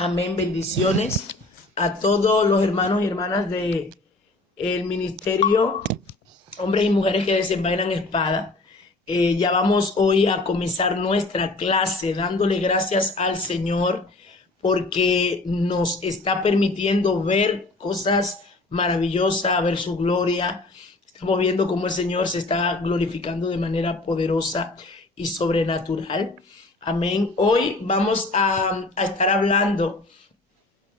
Amén, bendiciones a todos los hermanos y hermanas de el ministerio, hombres y mujeres que desenvainan espada. Ya vamos hoy a comenzar nuestra clase dándole gracias al Señor porque nos está permitiendo ver cosas maravillosas, ver su gloria. Estamos viendo cómo el Señor se está glorificando de manera poderosa y sobrenatural. Amén. Hoy vamos a estar hablando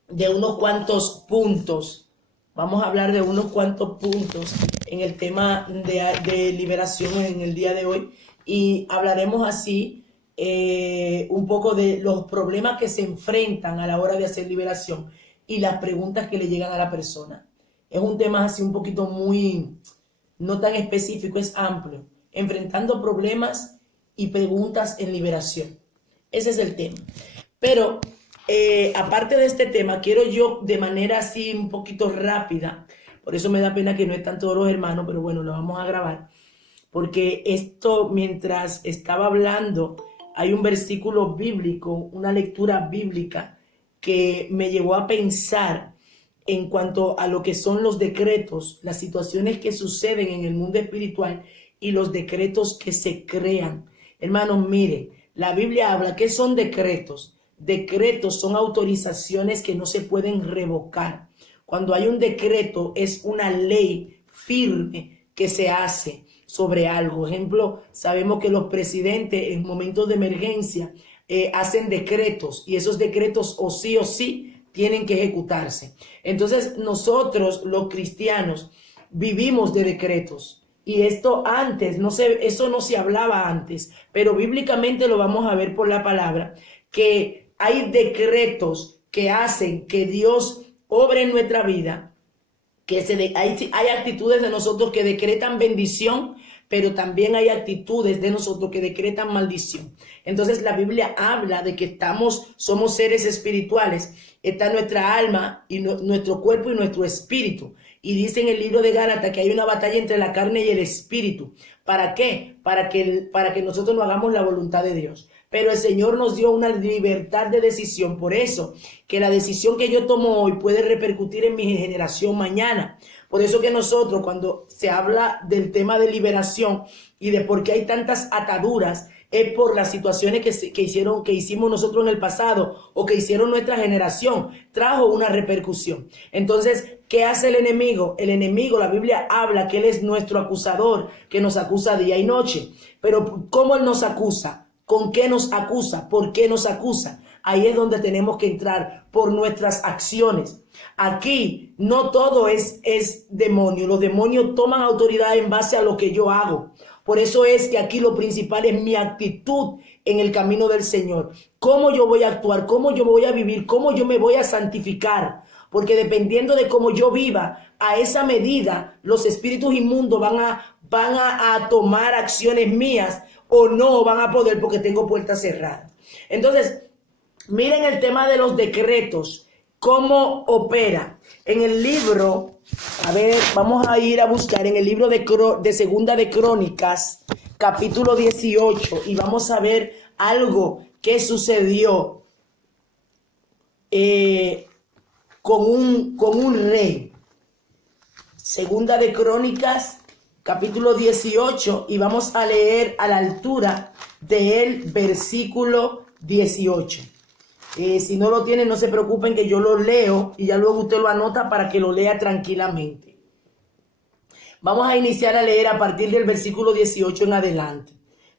de unos cuantos puntos. Vamos a hablar de unos cuantos puntos en el tema de liberación en el día de hoy. Y hablaremos así un poco de los problemas que se enfrentan a la hora de hacer liberación y las preguntas que le llegan a la persona. Es un tema así un poquito muy, no tan específico, es amplio. Enfrentando problemas y preguntas en liberación. Ese es el tema. Pero aparte de este tema, quiero yo de manera así un poquito rápida, por eso me da pena que no están todos los hermanos, pero bueno, lo vamos a grabar, porque esto mientras estaba hablando, hay un versículo bíblico, una lectura bíblica que me llevó a pensar en cuanto a lo que son los decretos, las situaciones que suceden en el mundo espiritual y los decretos que se crean. Hermanos, mire, la Biblia habla que son decretos. Decretos son autorizaciones que no se pueden revocar. Cuando hay un decreto es una ley firme que se hace sobre algo. Ejemplo, sabemos que los presidentes en momentos de emergencia hacen decretos y esos decretos o sí tienen que ejecutarse. Entonces nosotros los cristianos vivimos de decretos. Y esto antes, eso no se hablaba antes, pero bíblicamente lo vamos a ver por la palabra, que hay decretos que hacen que Dios obre en nuestra vida, que hay actitudes de nosotros que decretan bendición, pero también hay actitudes de nosotros que decretan maldición. Entonces la Biblia habla de que somos seres espirituales, está nuestra alma y nuestro cuerpo y nuestro espíritu. Y dice en el libro de Gálatas que hay una batalla entre la carne y el espíritu. ¿Para qué? Para que nosotros no hagamos la voluntad de Dios. Pero el Señor nos dio una libertad de decisión. Por eso que la decisión que yo tomo hoy puede repercutir en mi generación mañana. Por eso que nosotros, cuando se habla del tema de liberación y de por qué hay tantas ataduras, es por las situaciones que hicimos nosotros en el pasado o que hicieron nuestra generación, trajo una repercusión. Entonces, ¿qué hace el enemigo? El enemigo, la Biblia habla que él es nuestro acusador, que nos acusa día y noche. Pero ¿cómo él nos acusa? ¿Con qué nos acusa? ¿Por qué nos acusa? Ahí es donde tenemos que entrar, por nuestras acciones. Aquí no todo es demonio. Los demonios toman autoridad en base a lo que yo hago. Por eso es que aquí lo principal es mi actitud en el camino del Señor. Cómo yo voy a actuar, cómo yo voy a vivir, cómo yo me voy a santificar. Porque dependiendo de cómo yo viva, a esa medida los espíritus inmundos van a tomar acciones mías o no van a poder porque tengo puertas cerradas. Entonces, miren el tema de los decretos. ¿Cómo opera? En el libro, a ver, vamos a ir a buscar en el libro de Segunda de Crónicas, capítulo 18, y vamos a ver algo que sucedió con un rey. Segunda de Crónicas, capítulo 18, y vamos a leer a la altura del versículo 18. Si no lo tienen, no se preocupen que yo lo leo y ya luego usted lo anota para que lo lea tranquilamente. Vamos a iniciar a leer a partir del versículo 18 en adelante.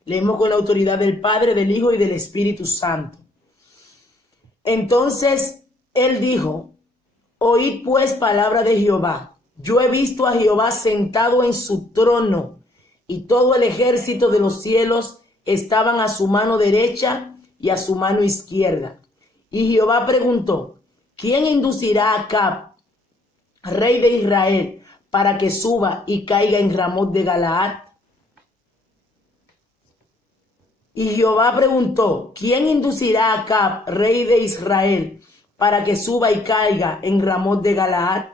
Leemos con la autoridad del Padre, del Hijo y del Espíritu Santo. Entonces él dijo: oíd pues palabra de Jehová. Yo he visto a Jehová sentado en su trono, y todo el ejército de los cielos estaban a su mano derecha y a su mano izquierda. Y Jehová preguntó: ¿quién inducirá a Acab, rey de Israel, para que suba y caiga en Ramot de Galaad? Y Jehová preguntó: ¿quién inducirá a Acab, rey de Israel, para que suba y caiga en Ramot de Galaad?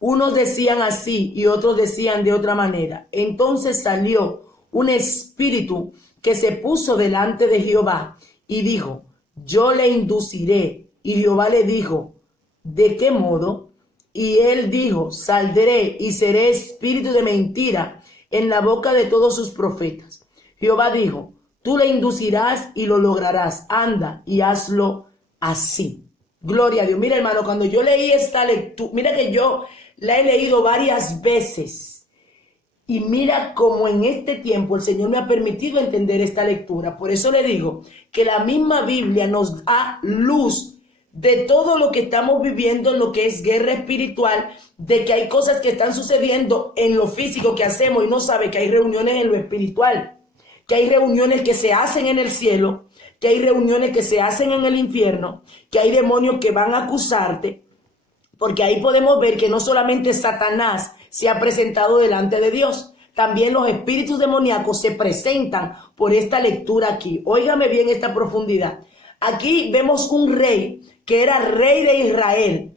Unos decían así y otros decían de otra manera. Entonces salió un espíritu que se puso delante de Jehová y dijo: yo le induciré Y Jehová le dijo, ¿de qué modo? Y él dijo, saldré y seré espíritu de mentira en la boca de todos sus profetas. Jehová dijo, tú le inducirás y lo lograrás. Anda y hazlo así. Gloria a Dios. Mira, hermano, cuando yo leí esta lectura, mira que yo la he leído varias veces. Y mira cómo en este tiempo el Señor me ha permitido entender esta lectura. Por eso le digo que la misma Biblia nos da luz de todo lo que estamos viviendo en lo que es guerra espiritual, de que hay cosas que están sucediendo en lo físico que hacemos y no sabe que hay reuniones en lo espiritual, que hay reuniones que se hacen en el cielo, que hay reuniones que se hacen en el infierno, que hay demonios que van a acusarte, porque ahí podemos ver que no solamente Satanás se ha presentado delante de Dios, también los espíritus demoníacos se presentan por esta lectura aquí. Óigame bien esta profundidad. Aquí vemos un rey que era rey de Israel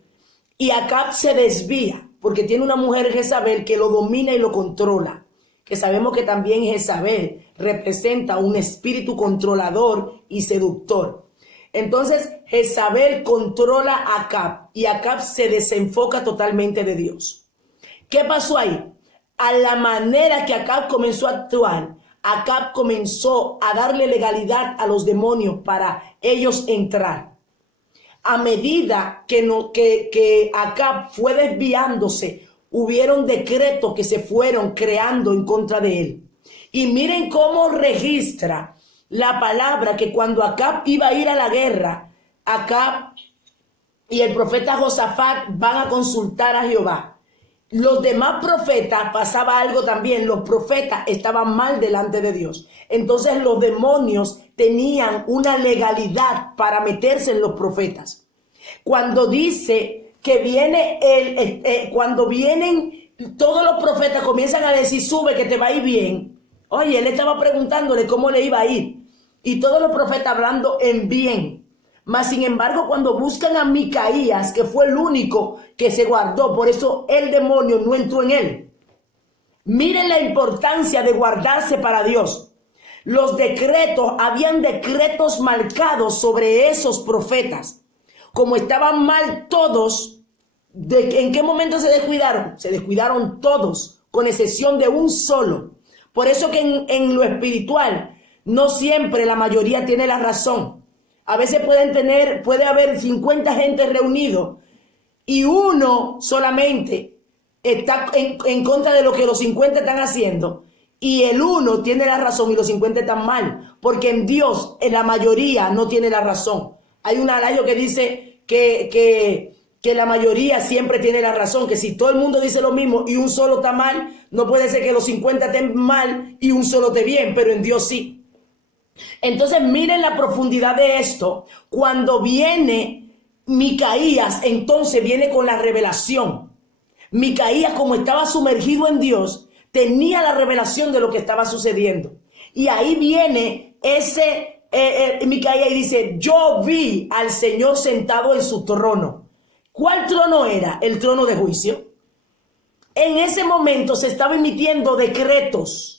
y Acab se desvía porque tiene una mujer Jezabel que lo domina y lo controla. Que sabemos que también Jezabel representa un espíritu controlador y seductor. Entonces Jezabel controla a Acab y Acab se desenfoca totalmente de Dios. ¿Qué pasó ahí? A la manera que Acab comenzó a actuar, Acab comenzó a darle legalidad a los demonios para ellos entrar. A medida que Acab fue desviándose, hubieron decretos que se fueron creando en contra de él. Y miren cómo registra la palabra que cuando Acab iba a ir a la guerra, Acab y el profeta Josafat van a consultar a Jehová. Los demás profetas pasaba algo también, los profetas estaban mal delante de Dios. Entonces los demonios tenían una legalidad para meterse en los profetas. Cuando dice que viene cuando vienen todos los profetas comienzan a decir, sube que te va a ir bien. Oye, él estaba preguntándole cómo le iba a ir. Y todos los profetas hablando en bien. Mas, sin embargo, cuando buscan a Micaías, que fue el único que se guardó, por eso el demonio no entró en él. Miren la importancia de guardarse para Dios. Los decretos, habían decretos marcados sobre esos profetas. Como estaban mal todos, ¿en qué momento se descuidaron? Se descuidaron todos, con excepción de un solo. Por eso que en lo espiritual, no siempre la mayoría tiene la razón. A veces puede haber 50 gente reunidos y uno solamente está en contra de lo que los 50 están haciendo y el uno tiene la razón y los 50 están mal, porque en Dios en la mayoría no tiene la razón. Hay un adagio que dice que la mayoría siempre tiene la razón, que si todo el mundo dice lo mismo y un solo está mal, no puede ser que los 50 estén mal y un solo esté bien, pero en Dios sí. Entonces miren la profundidad de esto. Cuando viene Micaías, entonces viene con la revelación. Micaías, como estaba sumergido en Dios, tenía la revelación de lo que estaba sucediendo. Y ahí viene Micaías y dice, yo vi al Señor sentado en su trono. ¿Cuál trono era? El trono de juicio. En ese momento se estaba emitiendo decretos.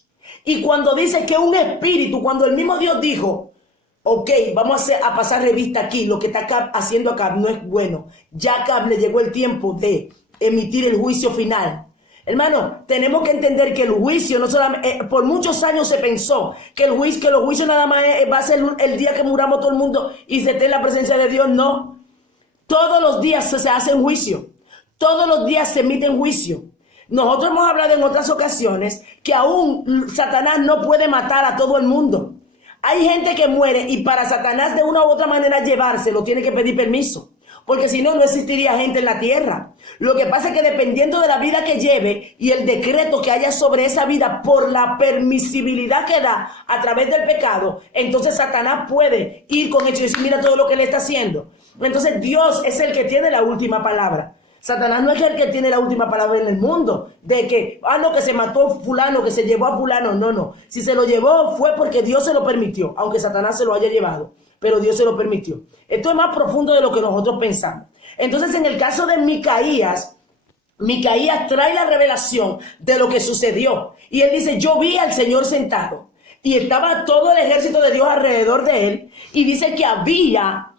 Y cuando dice que un espíritu, cuando el mismo Dios dijo, ok, vamos a pasar revista aquí, lo que está haciendo Acab no es bueno. Ya Acab le llegó el tiempo de emitir el juicio final. Hermano, tenemos que entender que el juicio, no solamente, por muchos años se pensó que los juicios nada más va a ser el día que muramos todo el mundo y se esté en la presencia de Dios. No. Todos los días se hacen juicio. Todos los días se emiten juicio. Nosotros hemos hablado en otras ocasiones que aún Satanás no puede matar a todo el mundo. Hay gente que muere y para Satanás de una u otra manera llevárselo tiene que pedir permiso. Porque si no, no existiría gente en la tierra. Lo que pasa es que dependiendo de la vida que lleve y el decreto que haya sobre esa vida por la permisibilidad que da a través del pecado, entonces Satanás puede ir con hecho y decir, mira todo lo que le está haciendo. Entonces Dios es el que tiene la última palabra. Satanás no es el que tiene la última palabra en el mundo, de que, no, que se mató fulano, que se llevó a fulano, no. Si se lo llevó fue porque Dios se lo permitió, aunque Satanás se lo haya llevado, pero Dios se lo permitió. Esto es más profundo de lo que nosotros pensamos. Entonces, en el caso de Micaías trae la revelación de lo que sucedió. Y él dice, yo vi al Señor sentado, y estaba todo el ejército de Dios alrededor de él, y dice que había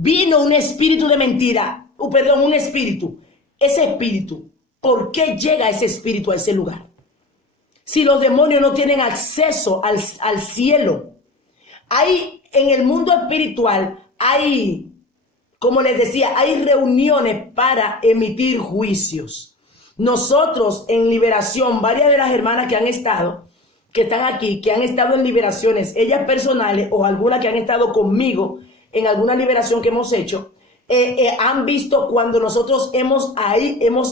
vino un espíritu de mentira, perdón, un espíritu. Ese espíritu, ¿por qué llega ese espíritu a ese lugar? Si los demonios no tienen acceso al cielo. Hay en el mundo espiritual, hay, como les decía, hay reuniones para emitir juicios. Nosotros en liberación, varias de las hermanas que han estado, que están aquí, que han estado en liberaciones, ellas personales o algunas que han estado conmigo en alguna liberación que hemos hecho, han visto cuando nosotros hemos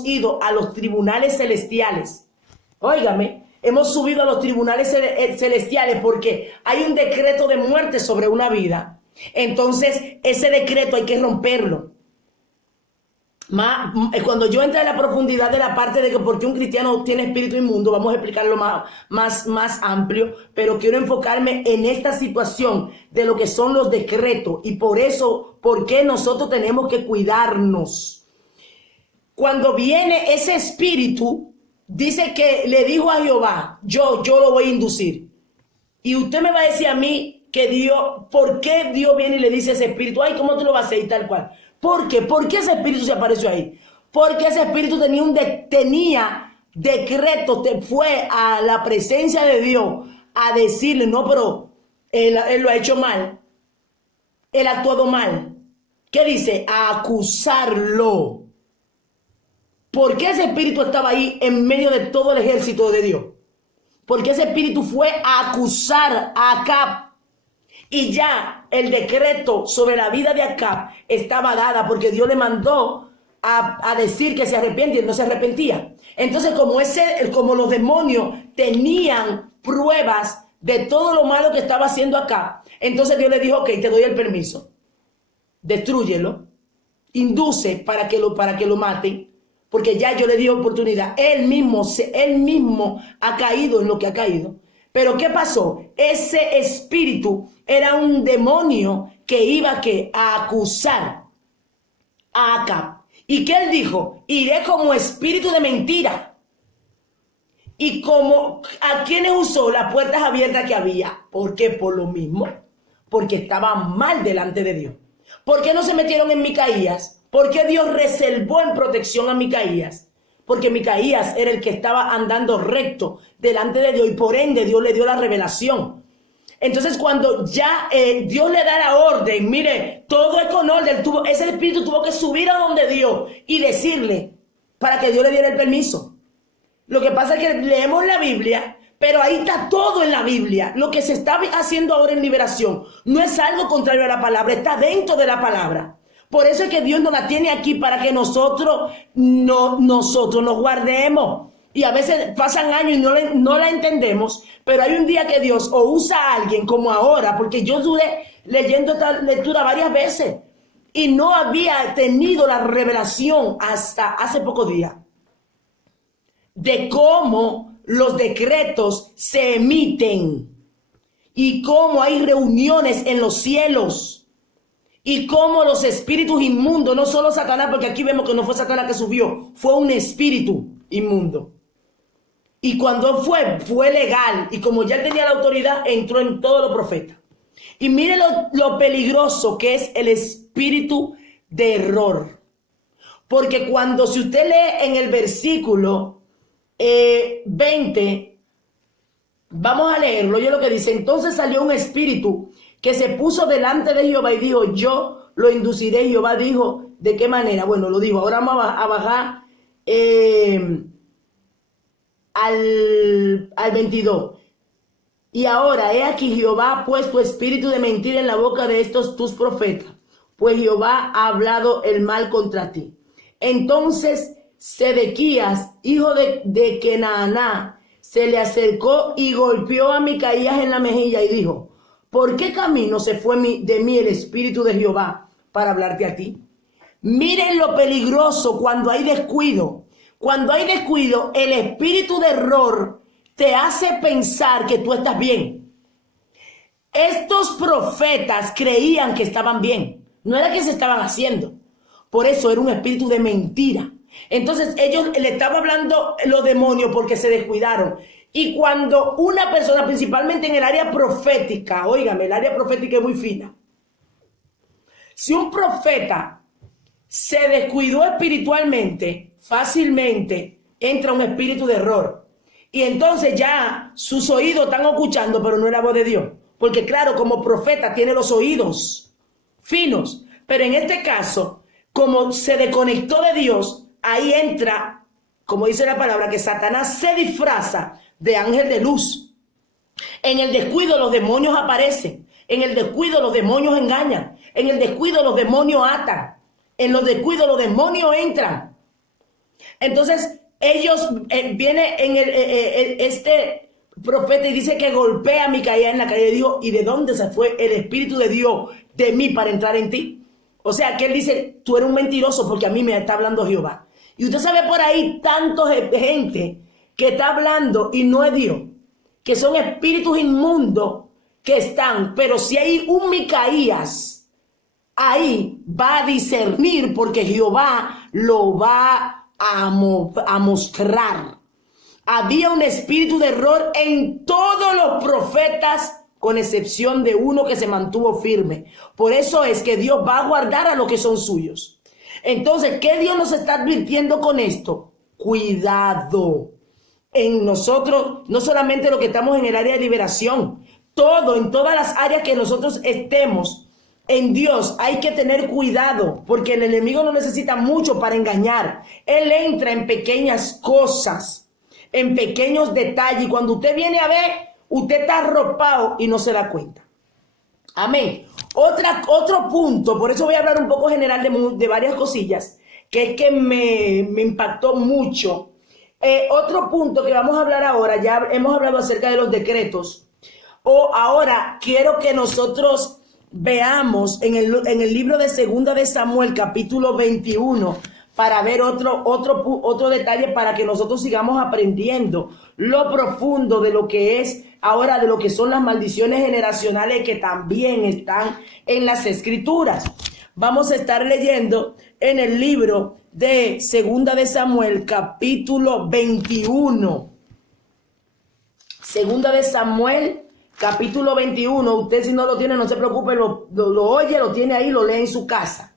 ido a los tribunales celestiales. Óigame, hemos subido a los tribunales celestiales porque hay un decreto de muerte sobre una vida. Entonces, ese decreto hay que romperlo. Cuando yo entré en la profundidad de la parte de que por qué un cristiano tiene espíritu inmundo, vamos a explicarlo más amplio, pero quiero enfocarme en esta situación de lo que son los decretos y por eso, por qué nosotros tenemos que cuidarnos. Cuando viene ese espíritu, dice que le dijo a Jehová, yo lo voy a inducir. Y usted me va a decir a mí que Dios, ¿por qué Dios viene y le dice a ese espíritu, ay, ¿cómo tú lo vas a hacer y tal cual? ¿Por qué? ¿Por qué ese espíritu se apareció ahí? Porque ese espíritu tenía decreto, fue a la presencia de Dios a decirle, no, pero él lo ha hecho mal, él ha actuado mal. ¿Qué dice? A acusarlo. ¿Por qué ese espíritu estaba ahí en medio de todo el ejército de Dios? Porque ese espíritu fue a acusar a Acab. Y ya el decreto sobre la vida de Acab estaba dada porque Dios le mandó a decir que se arrepiente y él no se arrepentía. Entonces, como los demonios tenían pruebas de todo lo malo que estaba haciendo Acab, entonces Dios le dijo, ok, te doy el permiso. Destrúyelo, induce para que lo maten, porque ya yo le di oportunidad. Él mismo ha caído en lo que ha caído. Pero ¿qué pasó? Ese espíritu era un demonio que iba a acusar a Acab. ¿Y qué él dijo? Iré como espíritu de mentira. Y como a quienes usó las puertas abiertas que había. ¿Por qué? Por lo mismo. Porque estaban mal delante de Dios. ¿Por qué no se metieron en Micaías? ¿Por qué Dios reservó en protección a Micaías? Porque Micaías era el que estaba andando recto delante de Dios y por ende Dios le dio la revelación. Entonces cuando ya Dios le da la orden, mire, todo es con orden, ese espíritu tuvo que subir a donde Dios y decirle para que Dios le diera el permiso. Lo que pasa es que leemos la Biblia, pero ahí está todo en la Biblia. Lo que se está haciendo ahora en liberación no es algo contrario a la palabra, está dentro de la palabra. Por eso es que Dios nos la tiene aquí para que nosotros nos guardemos. Y a veces pasan años y no la entendemos, pero hay un día que Dios o usa a alguien como ahora, porque yo duré leyendo esta lectura varias veces y no había tenido la revelación hasta hace pocos días de cómo los decretos se emiten y cómo hay reuniones en los cielos. Y cómo los espíritus inmundos, no solo Satanás, porque aquí vemos que no fue Satanás que subió, fue un espíritu inmundo. Y cuando fue legal, y como ya tenía la autoridad, entró en todos los profetas. Y mire lo peligroso que es el espíritu de error. Porque si usted lee en el versículo 20, vamos a leerlo, oye lo que dice, entonces salió un espíritu que se puso delante de Jehová y dijo, yo lo induciré. Jehová dijo, ¿de qué manera? Bueno, lo dijo. Ahora vamos a bajar al 22. Y ahora, he aquí, Jehová ha puesto espíritu de mentira en la boca de estos tus profetas, pues Jehová ha hablado el mal contra ti. Entonces Sedequías, hijo de Kenaaná, se le acercó y golpeó a Micaías en la mejilla y dijo, ¿por qué camino se fue de mí el espíritu de Jehová para hablarte a ti? Miren lo peligroso cuando hay descuido. Cuando hay descuido, el espíritu de error te hace pensar que tú estás bien. Estos profetas creían que estaban bien. No era que se estaban haciendo. Por eso era un espíritu de mentira. Entonces ellos le estaban hablando los demonios porque se descuidaron. Y cuando una persona, principalmente en el área profética, óigame, el área profética es muy fina. Si un profeta se descuidó espiritualmente, fácilmente entra un espíritu de error. Y entonces ya sus oídos están escuchando, pero no es la voz de Dios. Porque claro, como profeta tiene los oídos finos. Pero en este caso, como se desconectó de Dios, ahí entra, como dice la palabra, que Satanás se disfraza de ángel de luz. En el descuido los demonios aparecen. En el descuido los demonios engañan. En el descuido los demonios atan. En los descuidos los demonios entran. Entonces ellos viene en este profeta y dice que golpea a Micaía en la calle. Dijo, ¿y de dónde se fue el Espíritu de Dios de mí para entrar en ti? O sea, que él dice, tú eres un mentiroso porque a mí me está hablando Jehová. Y usted sabe por ahí tantos gente que está hablando y no es Dios, que son espíritus inmundos que están, pero si hay un Micaías, ahí va a discernir porque Jehová lo va a mostrar. Había un espíritu de error en todos los profetas, con excepción de uno que se mantuvo firme. Por eso es que Dios va a guardar a los que son suyos. Entonces, ¿qué Dios nos está advirtiendo con esto? Cuidado. En nosotros, no solamente lo que estamos en el área de liberación, todo, en todas las áreas que nosotros estemos, en Dios hay que tener cuidado, porque el enemigo no necesita mucho para engañar. Él entra en pequeñas cosas, en pequeños detalles, y cuando usted viene a ver, usted está arropado y no se da cuenta. Amén. Otro punto, por eso voy a hablar un poco general de varias cosillas, que es que me impactó mucho. Otro punto que vamos a hablar ahora, ya hemos hablado acerca de los decretos. Ahora quiero que nosotros veamos en el libro de Segunda de Samuel, capítulo 21, para ver otro detalle, para que nosotros sigamos aprendiendo lo profundo de lo que es ahora, de lo que son las maldiciones generacionales que también están en las Escrituras. Vamos a estar leyendo en el libro de Segunda de Samuel, capítulo 21. Segunda de Samuel, capítulo 21. Usted, si no lo tiene, no se preocupe, lo oye, lo tiene ahí, lo lee en su casa.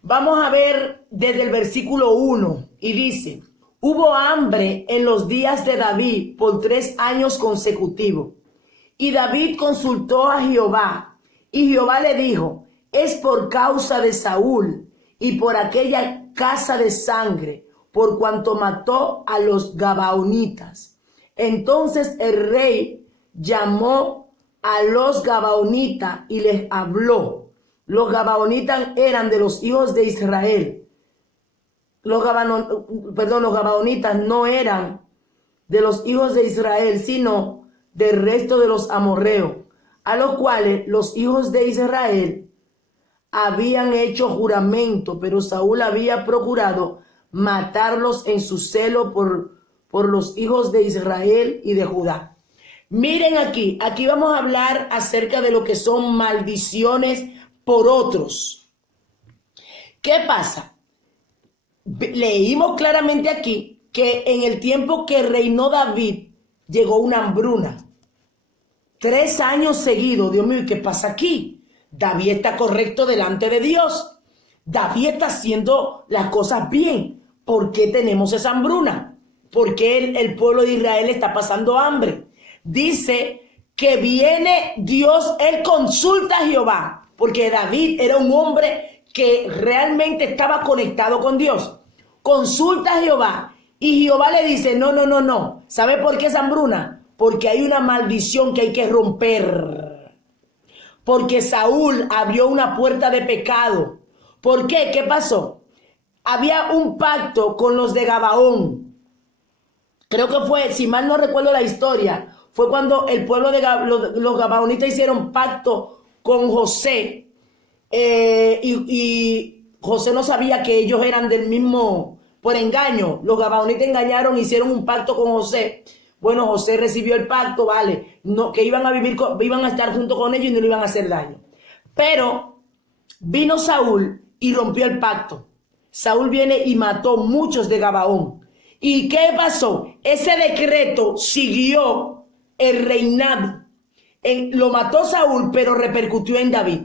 Vamos a ver desde el versículo 1 y dice: hubo hambre en los días de David por 3 años consecutivos. Y David consultó a Jehová, y Jehová le dijo: es por causa de Saúl y por aquella casa de sangre, por cuanto mató a los Gabaonitas. Entonces el rey llamó a los Gabaonitas y les habló. Los Gabaonitas eran de los hijos de Israel. Los Gabaonitas no eran de los hijos de Israel, sino del resto de los amorreos, a los cuales los hijos de Israel habían hecho juramento, pero Saúl había procurado matarlos en su celo por los hijos de Israel y de Judá. Miren aquí vamos a hablar acerca de lo que son maldiciones por otros. ¿Qué pasa? Leímos claramente aquí que en el tiempo que reinó David llegó una hambruna. 3 años seguidos. Dios mío, ¿qué pasa aquí? David está correcto delante de Dios. David está haciendo las cosas bien. ¿Por qué tenemos esa hambruna? ¿Por qué el pueblo de Israel está pasando hambre? Dice que viene Dios, él consulta a Jehová. Porque David era un hombre que realmente estaba conectado con Dios. Consulta a Jehová y Jehová le dice: no. ¿Sabe por qué es hambruna? Porque hay una maldición que hay que romper. Porque Saúl abrió una puerta de pecado. ¿Por qué? ¿Qué pasó? Había un pacto con los de Gabaón. Creo que fue, si mal no recuerdo la historia, fue cuando el pueblo de los Gabaonitas hicieron pacto con José, y José no sabía que ellos eran del mismo, por engaño. Los Gabaonitas engañaron, hicieron un pacto con José. Bueno, José recibió el pacto, vale, no, que iban a estar junto con ellos y no le iban a hacer daño. Pero vino Saúl y rompió el pacto. Saúl viene y mató muchos de Gabaón. ¿Y qué pasó? Ese decreto siguió el reinado. Lo mató Saúl, pero repercutió en David.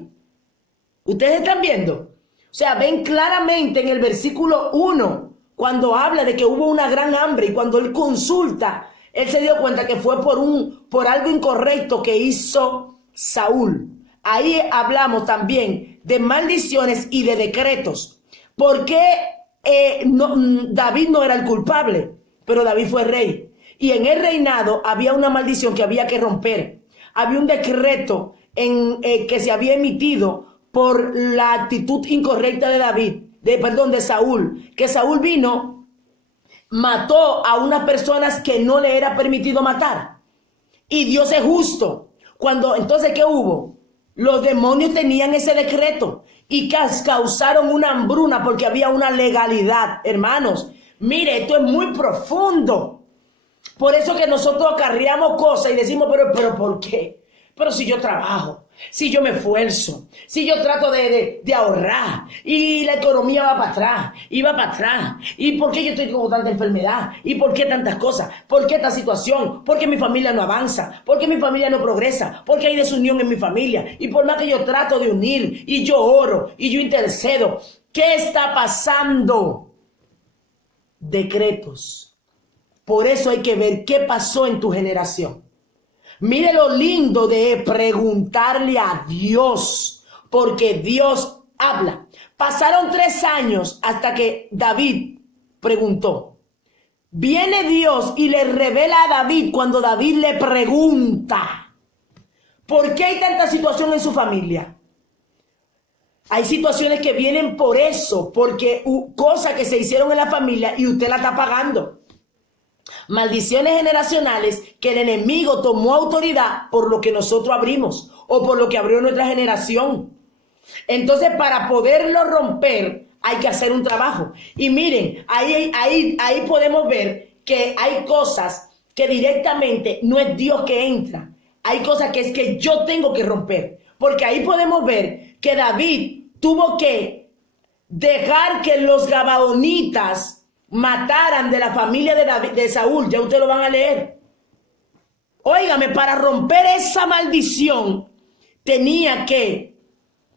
¿Ustedes están viendo? O sea, ven claramente en el versículo 1, cuando habla de que hubo una gran hambre y cuando él consulta, él se dio cuenta que fue por algo incorrecto que hizo Saúl. Ahí hablamos también de maldiciones y de decretos. ¿Por qué David no era el culpable? Pero David fue rey. Y en el reinado había una maldición que había que romper. Había un decreto que se había emitido por la actitud incorrecta de Saúl. Que Saúl vino, mató a unas personas que no le era permitido matar. Y Dios es justo. Entonces, ¿qué hubo? Los demonios tenían ese decreto y causaron una hambruna porque había una legalidad. Hermanos, mire, esto es muy profundo. Por eso que nosotros acarreamos cosas y decimos, pero ¿por qué? Pero si yo trabajo, si yo me esfuerzo, si yo trato de ahorrar y la economía va para atrás y va para atrás. ¿Y por qué yo estoy con tanta enfermedad? ¿Y por qué tantas cosas? ¿Por qué esta situación? ¿Por qué mi familia no avanza? ¿Por qué mi familia no progresa? ¿Por qué hay desunión en mi familia? Y por más que yo trato de unir y yo oro y yo intercedo, ¿qué está pasando? Decretos. Por eso hay que ver qué pasó en tu generación. Mire lo lindo de preguntarle a Dios, porque Dios habla. Pasaron 3 años hasta que David preguntó. Viene Dios y le revela a David cuando David le pregunta, ¿por qué hay tanta situación en su familia? Hay situaciones que vienen por eso, porque cosas que se hicieron en la familia y usted la está pagando. Maldiciones generacionales que el enemigo tomó autoridad por lo que nosotros abrimos o por lo que abrió nuestra generación. Entonces, para poderlo romper, hay que hacer un trabajo. Y miren, ahí podemos ver que hay cosas que directamente no es Dios que entra. Hay cosas que es que yo tengo que romper. Porque ahí podemos ver que David tuvo que dejar que los gabaonitas mataran de la familia de Saúl. Ya ustedes lo van a leer. Óigame, para romper esa maldición tenía que,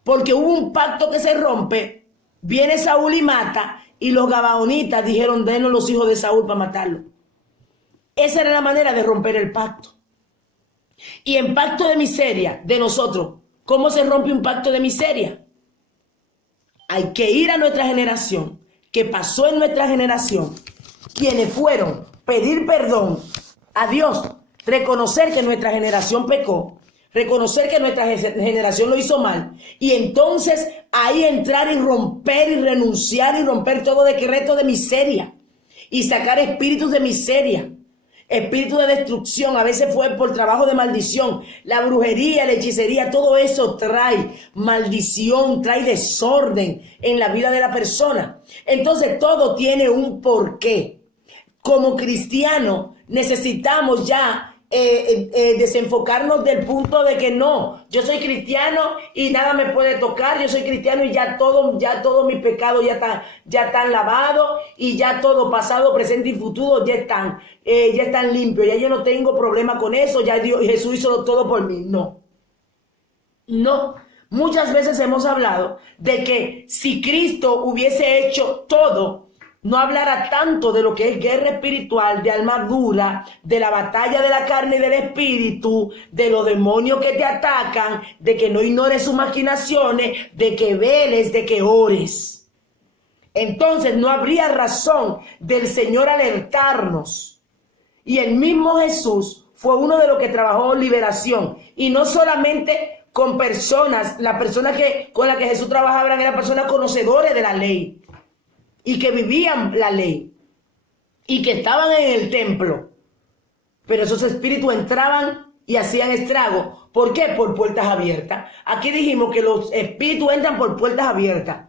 porque hubo un pacto que se rompe, viene Saúl y mata, y los gabaonitas dijeron, denos los hijos de Saúl para matarlo. Esa era la manera de romper el pacto. Y en pacto de miseria de nosotros, ¿cómo se rompe un pacto de miseria? Hay que ir a nuestra generación, que pasó en nuestra generación, quienes fueron pedir perdón a Dios, reconocer que nuestra generación pecó, reconocer que nuestra generación lo hizo mal, y entonces ahí entrar y romper y renunciar y romper todo decreto de miseria y sacar espíritus de miseria, espíritu de destrucción. A veces fue por trabajo de maldición. La brujería, la hechicería, todo eso trae maldición, trae desorden en la vida de la persona. Entonces todo tiene un porqué. Como cristianos necesitamos ya desenfocarnos del punto de que no, yo soy cristiano y nada me puede tocar, yo soy cristiano y ya todo mis pecados ya están lavados y ya todo pasado, presente y futuro ya están limpios, ya yo no tengo problema con eso, ya Jesús hizo todo por mí. No, muchas veces hemos hablado de que si Cristo hubiese hecho todo, no hablara tanto de lo que es guerra espiritual, de alma dura, de la batalla de la carne y del espíritu, de los demonios que te atacan, de que no ignores sus maquinaciones, de que veles, de que ores. Entonces no habría razón del Señor alertarnos. Y el mismo Jesús fue uno de los que trabajó liberación. Y no solamente con personas, las personas con las que Jesús trabajaba eran personas conocedoras de la ley y que vivían la ley y que estaban en el templo, pero esos espíritus entraban y hacían estrago. ¿Por qué? Por puertas abiertas. Aquí dijimos que los espíritus entran por puertas abiertas,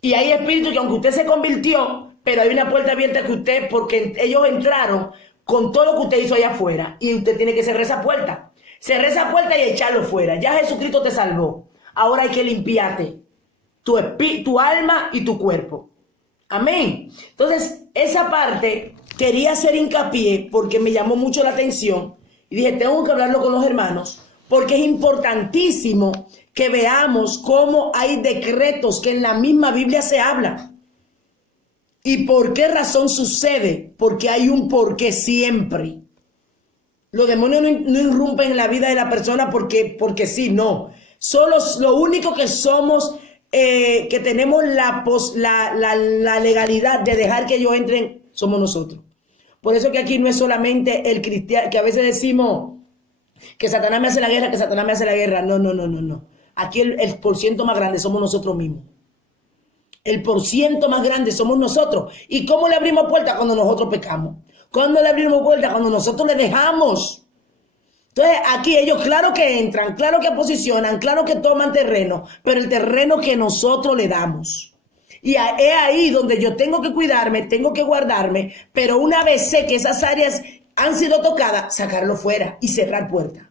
y hay espíritus que aunque usted se convirtió, pero hay una puerta abierta porque ellos entraron con todo lo que usted hizo allá afuera, y usted tiene que cerrar esa puerta y echarlo fuera. Ya Jesucristo te salvó, ahora hay que limpiarte tu alma y tu cuerpo. Amén. Entonces, esa parte quería hacer hincapié porque me llamó mucho la atención y dije, tengo que hablarlo con los hermanos porque es importantísimo que veamos cómo hay decretos que en la misma Biblia se hablan. ¿Y por qué razón sucede? Porque hay un porqué siempre. Los demonios no irrumpen en la vida de la persona porque sí, no. Solo lo único que somos, que tenemos la legalidad de dejar que ellos entren, somos nosotros. Por eso que aquí no es solamente el cristiano, que a veces decimos que Satanás me hace la guerra, que Satanás me hace la guerra. No. Aquí el porciento más grande somos nosotros mismos. El porciento más grande somos nosotros. ¿Y cómo le abrimos puerta? Cuando nosotros pecamos. ¿Cuándo le abrimos puerta? Cuando nosotros le dejamos. Entonces aquí ellos claro que entran, claro que posicionan, claro que toman terreno, pero el terreno que nosotros le damos. Y es ahí donde yo tengo que cuidarme, tengo que guardarme, pero una vez sé que esas áreas han sido tocadas, sacarlo fuera y cerrar puertas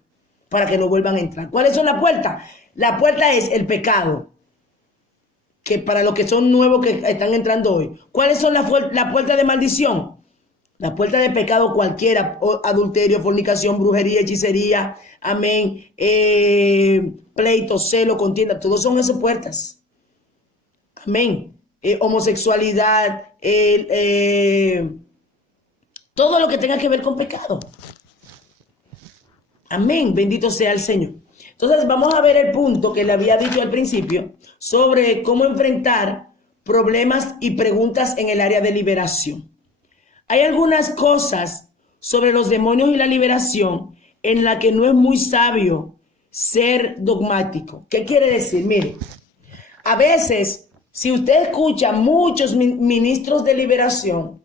para que no vuelvan a entrar. ¿Cuáles son las puertas? La puerta es el pecado, que para los que son nuevos que están entrando hoy. ¿Cuáles son las puertas de maldición? La puerta de pecado cualquiera, adulterio, fornicación, brujería, hechicería, amén, pleito, celo, contienda, todos son esas puertas. Amén. Homosexualidad, todo lo que tenga que ver con pecado. Amén, bendito sea el Señor. Entonces vamos a ver el punto que le había dicho al principio sobre cómo enfrentar problemas y preguntas en el área de liberación. Hay algunas cosas sobre los demonios y la liberación en la que no es muy sabio ser dogmático. ¿Qué quiere decir? Mire, a veces, si usted escucha muchos ministros de liberación,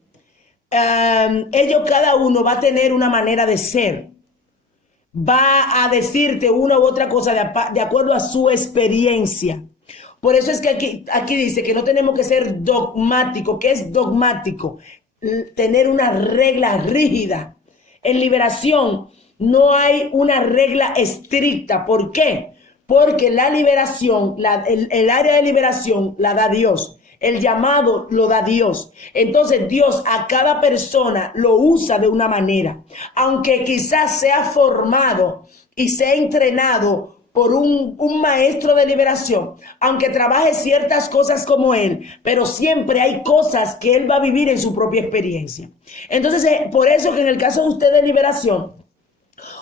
ellos cada uno va a tener una manera de ser. Va a decirte una u otra cosa de acuerdo a su experiencia. Por eso es que aquí dice que no tenemos que ser dogmáticos. ¿Qué es dogmático? Tener una regla rígida. En liberación no hay una regla estricta. ¿Por qué? Porque la liberación, el área de liberación la da Dios. El llamado lo da Dios. Entonces Dios a cada persona lo usa de una manera. Aunque quizás sea formado y sea entrenado por un maestro de liberación, aunque trabaje ciertas cosas como él, pero siempre hay cosas que él va a vivir en su propia experiencia. Entonces, por eso que en el caso de usted de liberación,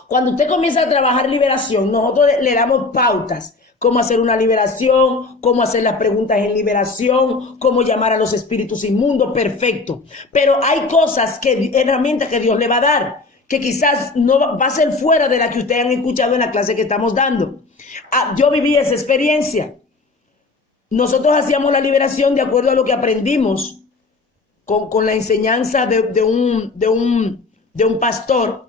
cuando usted comienza a trabajar liberación, nosotros le damos pautas. Cómo hacer una liberación, cómo hacer las preguntas en liberación, cómo llamar a los espíritus inmundos, perfecto. Pero hay cosas, herramientas que Dios le va a dar, que quizás no va a ser fuera de la que ustedes han escuchado en la clase que estamos dando. Yo viví esa experiencia. Nosotros hacíamos la liberación de acuerdo a lo que aprendimos con la enseñanza de un pastor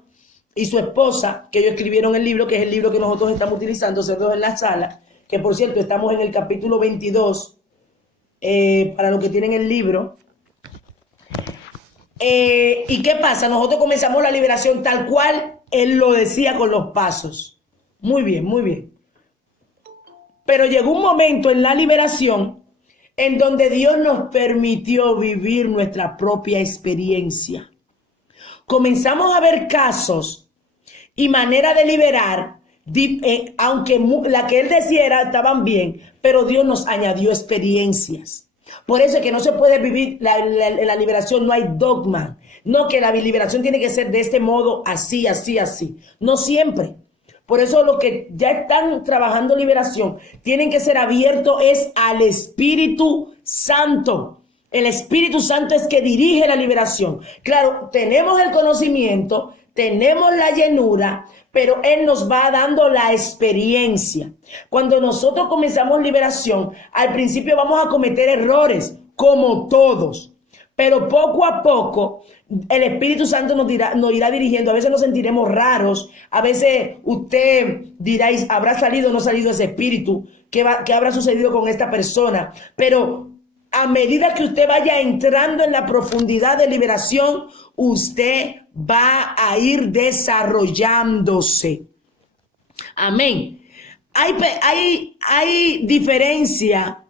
y su esposa, que ellos escribieron el libro, que es el libro que nosotros estamos utilizando, Cerdos en la Sala, que por cierto estamos en el capítulo 22, para los que tienen el libro. ¿Y qué pasa? Nosotros comenzamos la liberación tal cual él lo decía con los pasos. Muy bien, muy bien. Pero llegó un momento en la liberación en donde Dios nos permitió vivir nuestra propia experiencia. Comenzamos a ver casos y manera de liberar, aunque la que él decía estaban bien, pero Dios nos añadió experiencias. Por eso es que no se puede vivir la liberación, no hay dogma. No que la liberación tiene que ser de este modo, así, así, así. No siempre. Por eso los que ya están trabajando liberación tienen que ser abiertos es al Espíritu Santo. El Espíritu Santo es que dirige la liberación. Claro, tenemos el conocimiento, tenemos la llenura, pero Él nos va dando la experiencia. Cuando nosotros comenzamos liberación, al principio vamos a cometer errores, como todos. Pero poco a poco, el Espíritu Santo nos irá dirigiendo. A veces nos sentiremos raros. A veces usted dirá, ¿habrá salido o no salido ese espíritu? ¿Qué habrá sucedido con esta persona? Pero a medida que usted vaya entrando en la profundidad de liberación, usted va a ir desarrollándose. Amén. Hay diferencia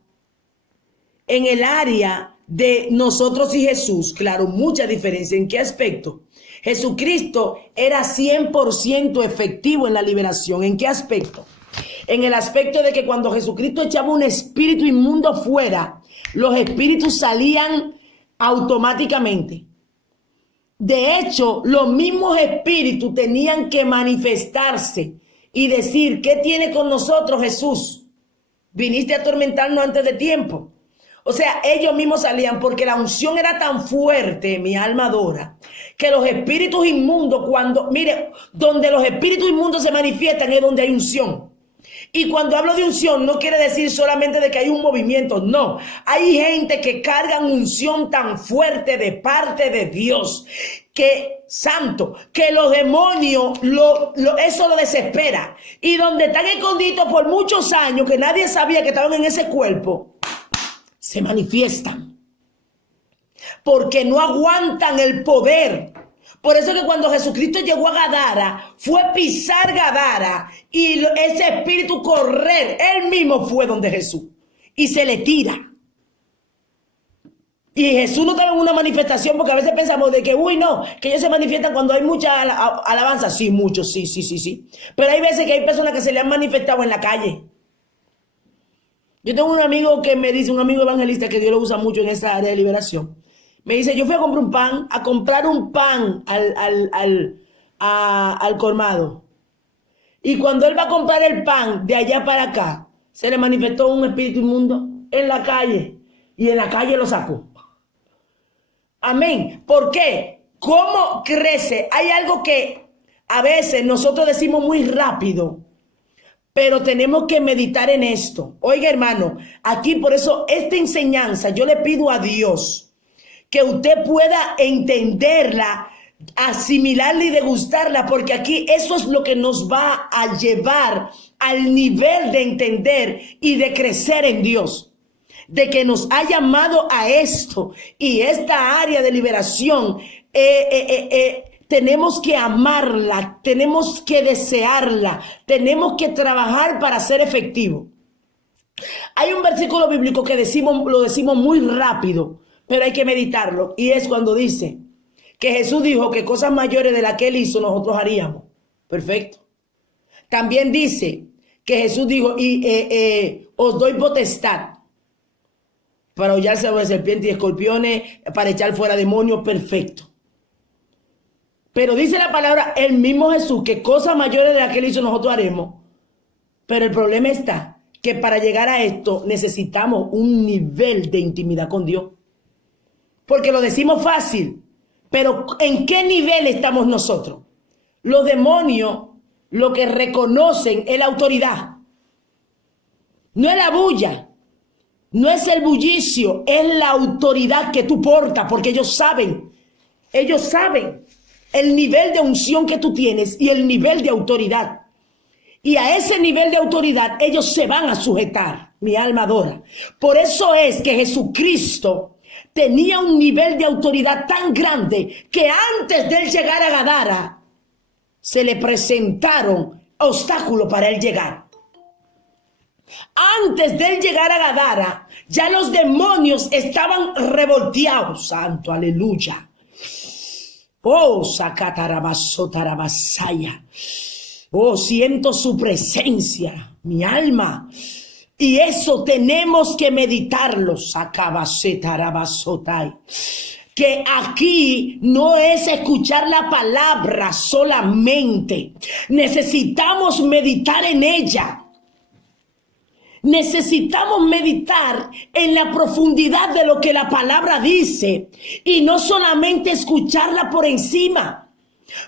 en el área de nosotros y Jesús. Claro, mucha diferencia. ¿En qué aspecto? Jesucristo era 100% efectivo en la liberación. ¿En qué aspecto? En el aspecto de que cuando Jesucristo echaba un espíritu inmundo fuera, los espíritus salían automáticamente. De hecho, los mismos espíritus tenían que manifestarse y decir: ¿qué tiene con nosotros, Jesús? Viniste a atormentarnos antes de tiempo. O sea, ellos mismos salían porque la unción era tan fuerte, mi alma adora, que los espíritus inmundos, mire, donde los espíritus inmundos se manifiestan es donde hay unción. Y cuando hablo de unción no quiere decir solamente de que hay un movimiento, no. Hay gente que cargan unción tan fuerte de parte de Dios, que santo, que los demonios eso lo desespera. Y donde están escondidos por muchos años, que nadie sabía que estaban en ese cuerpo, se manifiestan. Porque no aguantan el poder. Por eso que cuando Jesucristo llegó a Gadara, fue pisar Gadara y ese espíritu correr. Él mismo fue donde Jesús y se le tira. Y Jesús no estaba en una manifestación, porque a veces pensamos de que, no, que ellos se manifiestan cuando hay mucha alabanza. Sí, muchos, sí. Pero hay veces que hay personas que se le han manifestado en la calle. Yo tengo un amigo que me dice, un amigo evangelista que Dios lo usa mucho en esa área de liberación. Me dice: yo fui a comprar un pan al colmado. Y cuando él va a comprar el pan de allá para acá, se le manifestó un espíritu inmundo en la calle. Y en la calle lo sacó. Amén. ¿Por qué? ¿Cómo crece? Hay algo que a veces nosotros decimos muy rápido, pero tenemos que meditar en esto. Oiga, hermano, aquí por eso esta enseñanza yo le pido a Dios que usted pueda entenderla, asimilarla y degustarla, porque aquí eso es lo que nos va a llevar al nivel de entender y de crecer en Dios. De que nos ha llamado a esto y esta área de liberación, tenemos que amarla, tenemos que desearla, tenemos que trabajar para ser efectivo. Hay un versículo bíblico que lo decimos muy rápido, pero hay que meditarlo, y es cuando dice que Jesús dijo que cosas mayores de las que él hizo nosotros haríamos. Perfecto. También dice que Jesús dijo: os doy potestad para hollar sobre serpientes y escorpiones, para echar fuera demonios. Perfecto. Pero dice la palabra, el mismo Jesús, que cosas mayores de las que él hizo nosotros haremos. Pero el problema está que para llegar a esto necesitamos un nivel de intimidad con Dios. Porque lo decimos fácil, pero ¿en qué nivel estamos nosotros? Los demonios lo que reconocen es la autoridad. No es la bulla, no es el bullicio, es la autoridad que tú portas, porque ellos saben el nivel de unción que tú tienes y el nivel de autoridad. Y a ese nivel de autoridad ellos se van a sujetar, mi alma adora. Por eso es que Jesucristo tenía un nivel de autoridad tan grande que antes de él llegar a Gadara, se le presentaron obstáculos para él llegar. Antes de él llegar a Gadara, ya los demonios estaban revolteados. Santo, aleluya. Oh, Sakatarabasotarabasaya. Oh, siento su presencia, mi alma. Y eso tenemos que meditarlo. Que aquí no es escuchar la palabra solamente. Necesitamos meditar en ella. Necesitamos meditar en la profundidad de lo que la palabra dice. Y no solamente escucharla por encima.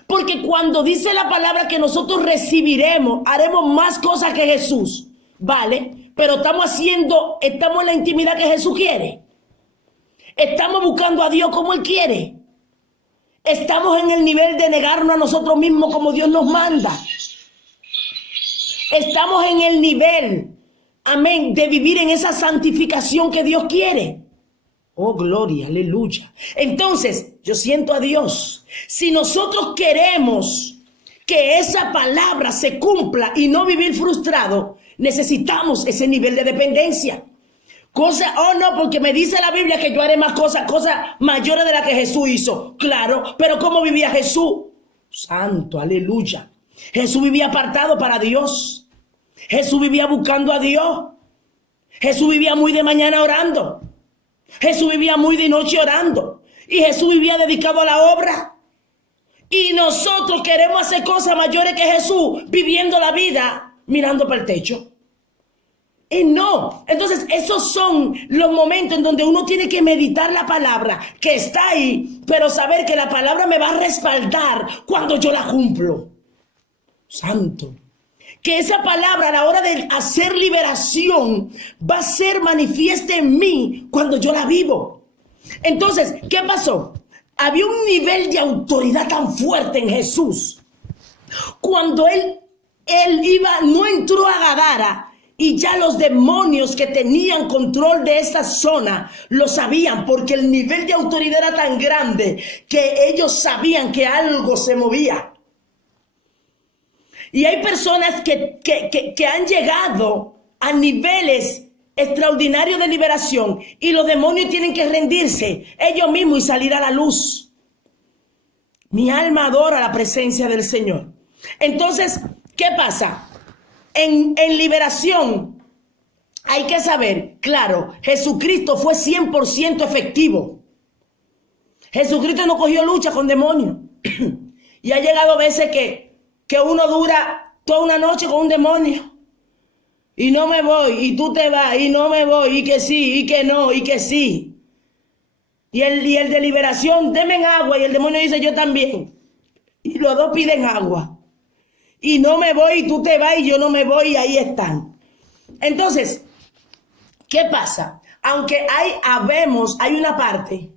Porque cuando dice la palabra que nosotros recibiremos, haremos más cosas que Jesús. ¿Vale? Pero estamos en la intimidad que Jesús quiere. Estamos buscando a Dios como Él quiere. Estamos en el nivel de negarnos a nosotros mismos como Dios nos manda. Estamos en el nivel, amén, de vivir en esa santificación que Dios quiere. Oh, gloria, aleluya. Entonces, yo siento a Dios. Si nosotros queremos que esa palabra se cumpla y no vivir frustrado, necesitamos ese nivel de dependencia. Oh no, porque me dice la Biblia que yo haré más cosas mayores de las que Jesús hizo. Claro, pero ¿cómo vivía Jesús? Santo, aleluya. Jesús vivía apartado para Dios. Jesús vivía buscando a Dios. Jesús vivía muy de mañana orando. Jesús vivía muy de noche orando. Y Jesús vivía dedicado a la obra. Y nosotros queremos hacer cosas mayores que Jesús, viviendo la vida, mirando para el techo. Y no. Entonces, esos son los momentos en donde uno tiene que meditar la palabra, que está ahí, pero saber que la palabra me va a respaldar cuando yo la cumplo. Santo. Que esa palabra a la hora de hacer liberación va a ser manifiesta en mí cuando yo la vivo. Entonces, ¿qué pasó? Había un nivel de autoridad tan fuerte en Jesús. Cuando él no entró a Gadara y ya los demonios que tenían control de esa zona lo sabían, porque el nivel de autoridad era tan grande que ellos sabían que algo se movía. Y hay personas que han llegado a niveles extraordinarios de liberación y los demonios tienen que rendirse ellos mismos y salir a la luz. Mi alma adora la presencia del Señor. Entonces, ¿qué pasa? En liberación hay que saber, claro, Jesucristo fue 100% efectivo. Jesucristo no cogió lucha con demonios. Y ha llegado veces que uno dura toda una noche con un demonio. Y no me voy, y tú te vas, y no me voy, y que sí, y que no, y que sí. Y el de liberación, denme agua, y el demonio dice, yo también. Y los dos piden agua. Y no me voy, y tú te vas, y yo no me voy, y ahí están. Entonces, ¿qué pasa? Aunque hay una parte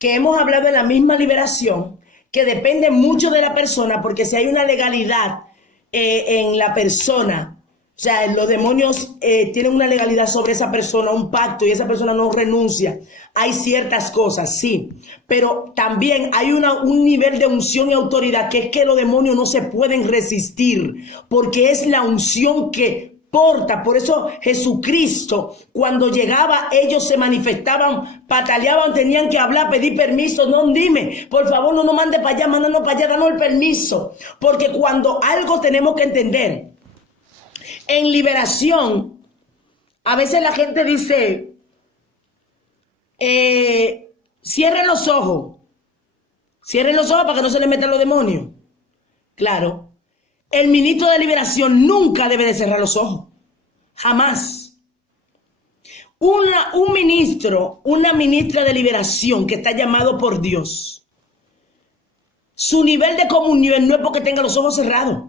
que hemos hablado de la misma liberación, que depende mucho de la persona, porque si hay una legalidad en la persona, o sea, los demonios tienen una legalidad sobre esa persona, un pacto, y esa persona no renuncia. Hay ciertas cosas, sí, pero también hay un nivel de unción y autoridad que es que los demonios no se pueden resistir, porque es la unción que porta. Por eso Jesucristo, cuando llegaba, ellos se manifestaban, pataleaban, tenían que hablar, pedir permiso. No, dime, por favor, no nos mande para allá, mándanos para allá, danos el permiso. Porque cuando algo tenemos que entender, en liberación, a veces la gente dice, cierren los ojos para que no se le metan los demonios. Claro. El ministro de liberación nunca debe de cerrar los ojos. Jamás. Un ministro, una ministra de liberación que está llamado por Dios, su nivel de comunión no es porque tenga los ojos cerrados.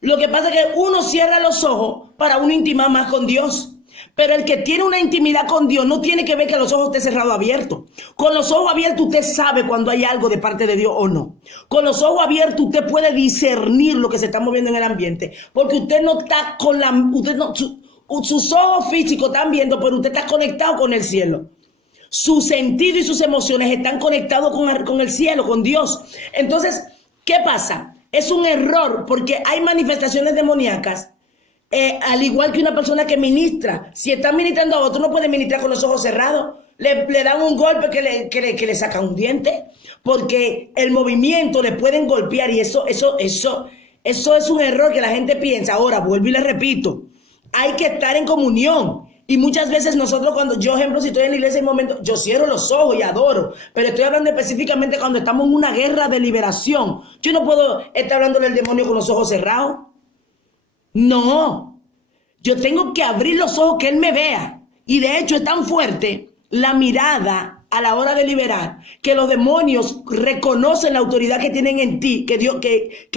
Lo que pasa es que uno cierra los ojos para uno intimar más con Dios. Pero el que tiene una intimidad con Dios no tiene que ver que los ojos estén cerrados o abiertos. Con los ojos abiertos usted sabe cuando hay algo de parte de Dios o no. Con los ojos abiertos usted puede discernir lo que se está moviendo en el ambiente. Porque usted no está con sus ojos físicos están viendo, pero usted está conectado con el cielo. Su sentido y sus emociones están conectados con el cielo, con Dios. Entonces, ¿qué pasa? Es un error porque hay manifestaciones demoníacas. Al igual que una persona que ministra, si está ministrando a otro, no puede ministrar con los ojos cerrados. Le dan un golpe que le saca un diente, porque el movimiento le pueden golpear y eso es un error que la gente piensa. Ahora, vuelvo y le repito, hay que estar en comunión. Y muchas veces nosotros cuando yo, ejemplo, si estoy en la iglesia en un momento, yo cierro los ojos y adoro. Pero estoy hablando específicamente cuando estamos en una guerra de liberación. Yo no puedo estar hablando del demonio con los ojos cerrados. No, yo tengo que abrir los ojos que él me vea. Y de hecho es tan fuerte la mirada a la hora de liberar que los demonios reconocen la autoridad que tienen en ti, que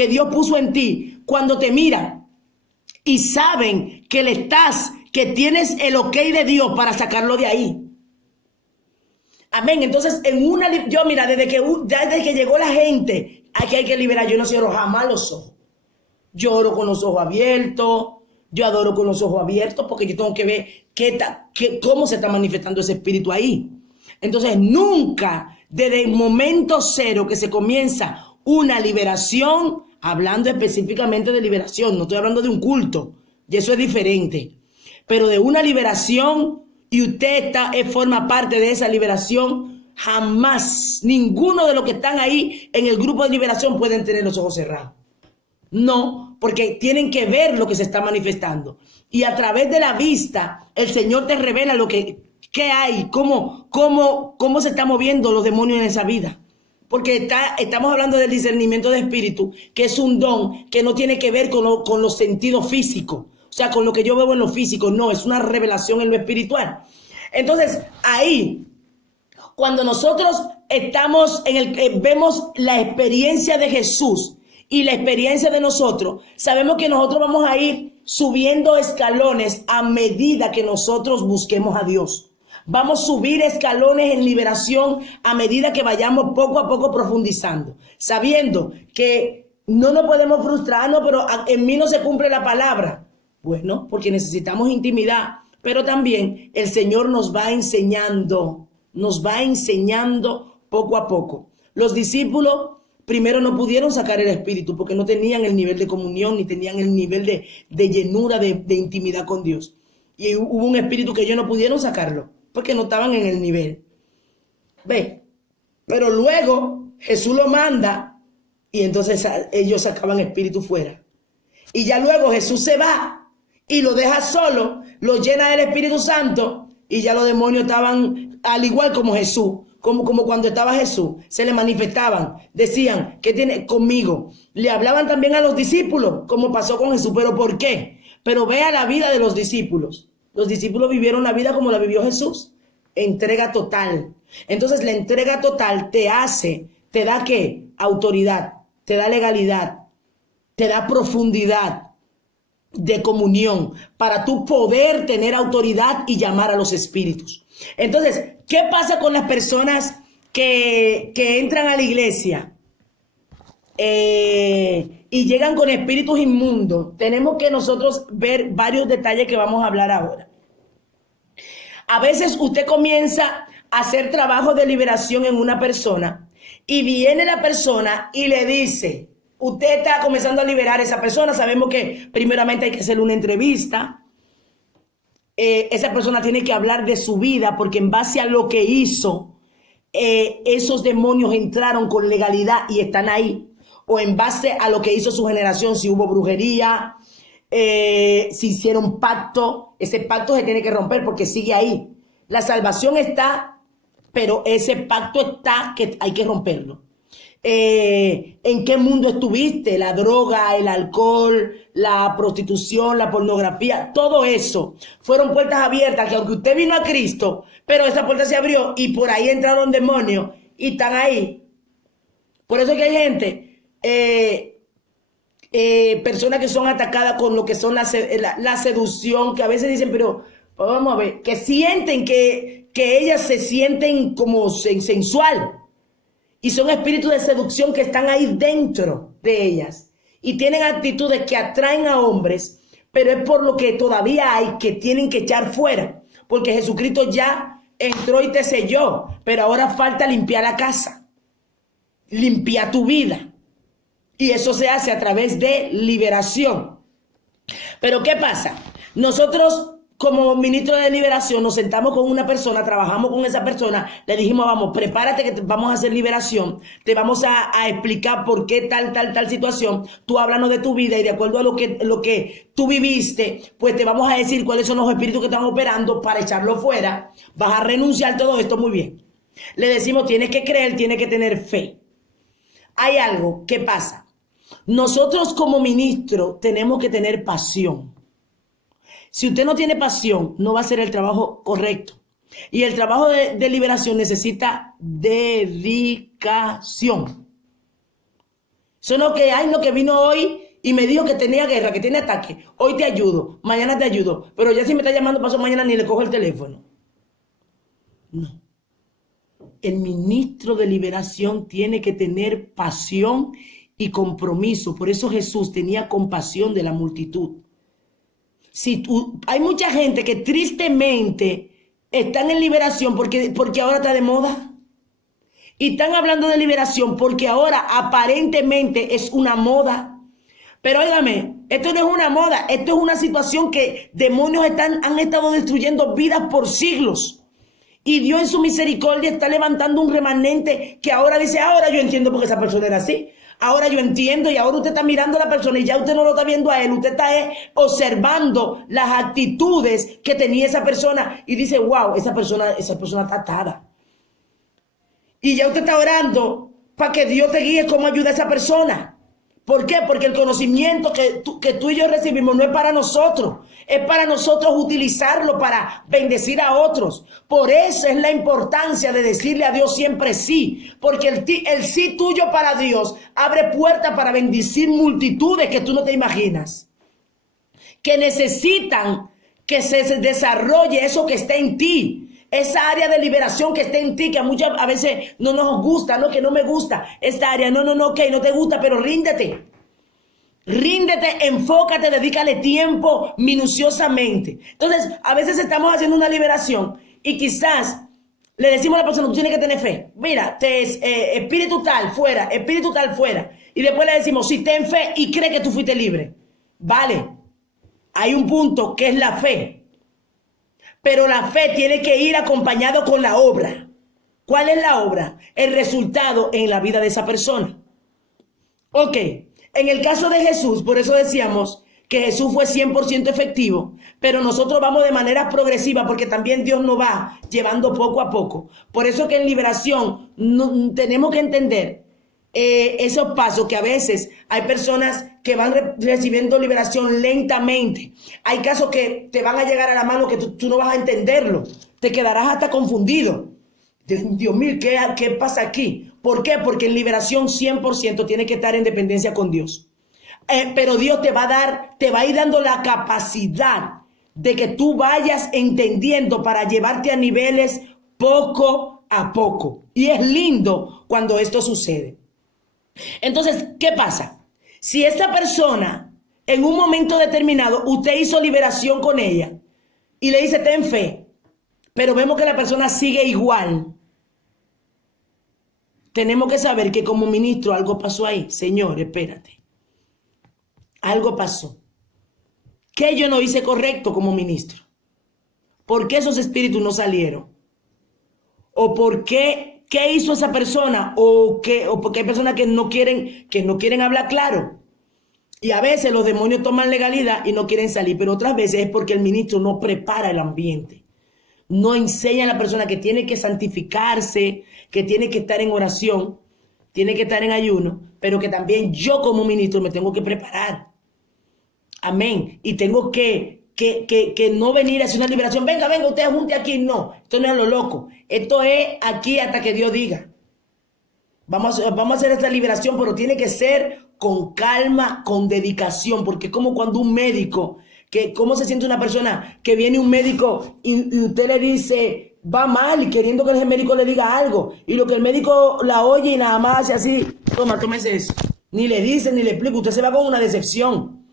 Dios puso en ti cuando te miran. Y saben que tienes el ok de Dios para sacarlo de ahí. Amén. Entonces, desde que llegó la gente, aquí hay que liberar. Yo no cierro jamás los ojos. Yo oro con los ojos abiertos, yo adoro con los ojos abiertos porque yo tengo que ver cómo se está manifestando ese espíritu ahí. Entonces, nunca, desde el momento cero que se comienza una liberación, hablando específicamente de liberación, no estoy hablando de un culto, y eso es diferente, pero de una liberación, y usted forma parte de esa liberación, jamás ninguno de los que están ahí en el grupo de liberación pueden tener los ojos cerrados. No, porque tienen que ver lo que se está manifestando. Y a través de la vista, el Señor te revela lo que hay, cómo se están moviendo los demonios en esa vida. Porque estamos hablando del discernimiento de espíritu, que es un don que no tiene que ver con los sentidos físicos. O sea, con lo que yo veo en lo físico. No, es una revelación en lo espiritual. Entonces, ahí, cuando nosotros estamos vemos la experiencia de Jesús y la experiencia de nosotros, sabemos que nosotros vamos a ir subiendo escalones a medida que nosotros busquemos a Dios. Vamos a subir escalones en liberación a medida que vayamos poco a poco profundizando, sabiendo que no nos podemos frustrar, no, pero en mí no se cumple la palabra. Bueno, porque necesitamos intimidad, pero también el Señor nos va enseñando poco a poco. Los discípulos primero no pudieron sacar el espíritu porque no tenían el nivel de comunión ni tenían el nivel de llenura, de intimidad con Dios. Y hubo un espíritu que ellos no pudieron sacarlo porque no estaban en el nivel. Ve, pero luego Jesús lo manda y entonces ellos sacaban espíritu fuera. Y ya luego Jesús se va y lo deja solo, lo llena del Espíritu Santo y ya los demonios estaban al igual como Jesús. Como cuando estaba Jesús, se le manifestaban, decían, ¿qué tiene conmigo? Le hablaban también a los discípulos, como pasó con Jesús. ¿Pero por qué? Pero vea la vida de los discípulos. Los discípulos vivieron la vida como la vivió Jesús. Entrega total. Entonces la entrega total te da ¿qué? Autoridad, te da legalidad, te da profundidad de comunión para tú poder tener autoridad y llamar a los espíritus. Entonces, ¿qué pasa con las personas que entran a la iglesia y llegan con espíritus inmundos? Tenemos que nosotros ver varios detalles que vamos a hablar ahora. A veces usted comienza a hacer trabajo de liberación en una persona y viene la persona y le dice, usted está comenzando a liberar a esa persona. Sabemos que primeramente hay que hacerle una entrevista. Esa persona tiene que hablar de su vida porque en base a lo que hizo, esos demonios entraron con legalidad y están ahí. O en base a lo que hizo su generación, si hubo brujería, si hicieron pacto, ese pacto se tiene que romper porque sigue ahí. La salvación está, pero ese pacto está que hay que romperlo. ¿En qué mundo estuviste? La droga, el alcohol, la prostitución, la pornografía, todo eso fueron puertas abiertas que aunque usted vino a Cristo, pero esa puerta se abrió y por ahí entraron demonios y están ahí. Por eso que hay gente, personas que son atacadas con lo que son la seducción, que a veces dicen, pero vamos a ver, que sienten que ellas se sienten como sensual. Y son espíritus de seducción que están ahí dentro de ellas. Y tienen actitudes que atraen a hombres, pero es por lo que todavía hay que tienen que echar fuera. Porque Jesucristo ya entró y te selló, pero ahora falta limpiar la casa. Limpiar tu vida. Y eso se hace a través de liberación. Pero ¿qué pasa? Nosotros, como ministro de liberación, nos sentamos con una persona, trabajamos con esa persona, le dijimos, vamos, prepárate que vamos a hacer liberación, te vamos a explicar por qué tal situación, tú háblanos de tu vida y de acuerdo a lo que tú viviste, pues te vamos a decir cuáles son los espíritus que están operando para echarlo fuera, vas a renunciar a todo esto, muy bien. Le decimos, tienes que creer, tienes que tener fe. Hay algo que pasa. Nosotros como ministro tenemos que tener pasión. Si usted no tiene pasión, no va a hacer el trabajo correcto. Y el trabajo de liberación necesita dedicación. Eso no que, no que vino hoy y me dijo que tenía guerra, que tiene ataque. Hoy te ayudo, mañana te ayudo. Pero ya si me está llamando pasó mañana ni le cojo el teléfono. No. El ministro de liberación tiene que tener pasión y compromiso. Por eso Jesús tenía compasión de la multitud. Hay mucha gente que tristemente están en liberación porque ahora está de moda. Y están hablando de liberación porque ahora aparentemente es una moda. Pero óigame, Esto no es una moda, esto es una situación que demonios han estado destruyendo vidas por siglos. Y Dios en su misericordia está levantando un remanente que ahora dice, ahora yo entiendo por qué esa persona era así. Ahora yo entiendo, y ahora usted está mirando a la persona y ya usted no lo está viendo a él, usted está observando las actitudes que tenía esa persona y dice, wow, esa persona está atada. Y ya usted está orando para que Dios te guíe cómo ayuda a esa persona. ¿Por qué? Porque el conocimiento que tú y yo recibimos no es para nosotros, es para nosotros utilizarlo para bendecir a otros. Por eso es la importancia de decirle a Dios siempre sí, porque el sí tuyo para Dios abre puertas para bendecir multitudes que tú no te imaginas, que necesitan que se desarrolle eso que está en ti. Esa área de liberación que está en ti, que a veces no nos gusta, ¿no? Que no me gusta esta área, no, ok, no te gusta, pero ríndete. Ríndete, enfócate, dedícale tiempo minuciosamente. Entonces, a veces estamos haciendo una liberación y quizás le decimos a la persona, tú tienes que tener fe. Mira, espíritu tal, fuera, espíritu tal, fuera. Y después le decimos, sí, ten fe y cree que tú fuiste libre. Vale, hay un punto que es la fe. Pero la fe tiene que ir acompañado con la obra. ¿Cuál es la obra? El resultado en la vida de esa persona. Ok, en el caso de Jesús, por eso decíamos que Jesús fue 100% efectivo, pero nosotros vamos de manera progresiva porque también Dios nos va llevando poco a poco. Por eso que en liberación tenemos que entender esos pasos que a veces hay personas que van recibiendo liberación lentamente. Hay casos que te van a llegar a la mano que tú no vas a entenderlo. Te quedarás hasta confundido. Dios mío, ¿qué pasa aquí? ¿Por qué? Porque en liberación 100% tiene que estar en dependencia con Dios. Pero Dios te va a ir dando la capacidad de que tú vayas entendiendo para llevarte a niveles poco a poco. Y es lindo cuando esto sucede. Entonces, ¿qué pasa? Si esta persona, en un momento determinado, usted hizo liberación con ella y le dice, ten fe, pero vemos que la persona sigue igual, tenemos que saber que como ministro algo pasó ahí. Señor, espérate. Algo pasó. ¿Qué yo no hice correcto como ministro? ¿Por qué esos espíritus no salieron? ¿O por qué? ¿Qué hizo esa persona? ¿O porque hay personas que no quieren hablar claro? Y a veces los demonios toman legalidad y no quieren salir, pero otras veces es porque el ministro no prepara el ambiente. No enseña a la persona que tiene que santificarse, que tiene que estar en oración, tiene que estar en ayuno, pero que también yo como ministro me tengo que preparar. Amén. Y tengo que no venir a hacer una liberación. Venga, usted junte aquí. No, esto no es lo loco. Esto es aquí hasta que Dios diga. Vamos a hacer esta liberación, pero tiene que ser con calma, con dedicación, porque es como cuando un médico, ¿cómo se siente una persona que viene un médico y usted le dice, va mal, y queriendo que el médico le diga algo, y lo que el médico la oye y nada más hace así, tómese eso. Ni le dice, ni le explica, usted se va con una decepción.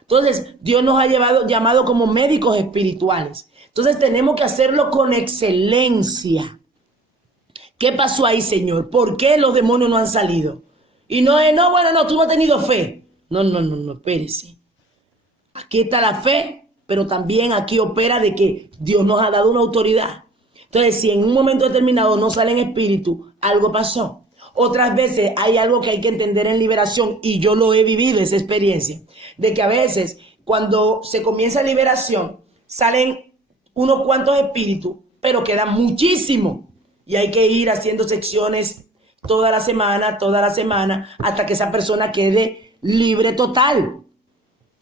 Entonces, Dios nos ha llamado como médicos espirituales. Entonces, tenemos que hacerlo con excelencia. ¿Qué pasó ahí, Señor? ¿Por qué los demonios no han salido? Y no, tú no has tenido fe. No, espérese. Aquí está la fe, pero también aquí opera de que Dios nos ha dado una autoridad. Entonces, si en un momento determinado no sale en espíritu, algo pasó. Otras veces hay algo que hay que entender en liberación, y yo lo he vivido, esa experiencia, de que a veces cuando se comienza liberación salen unos cuantos espíritus, pero quedan muchísimos, y hay que ir haciendo secciones toda la semana, hasta que esa persona quede libre total.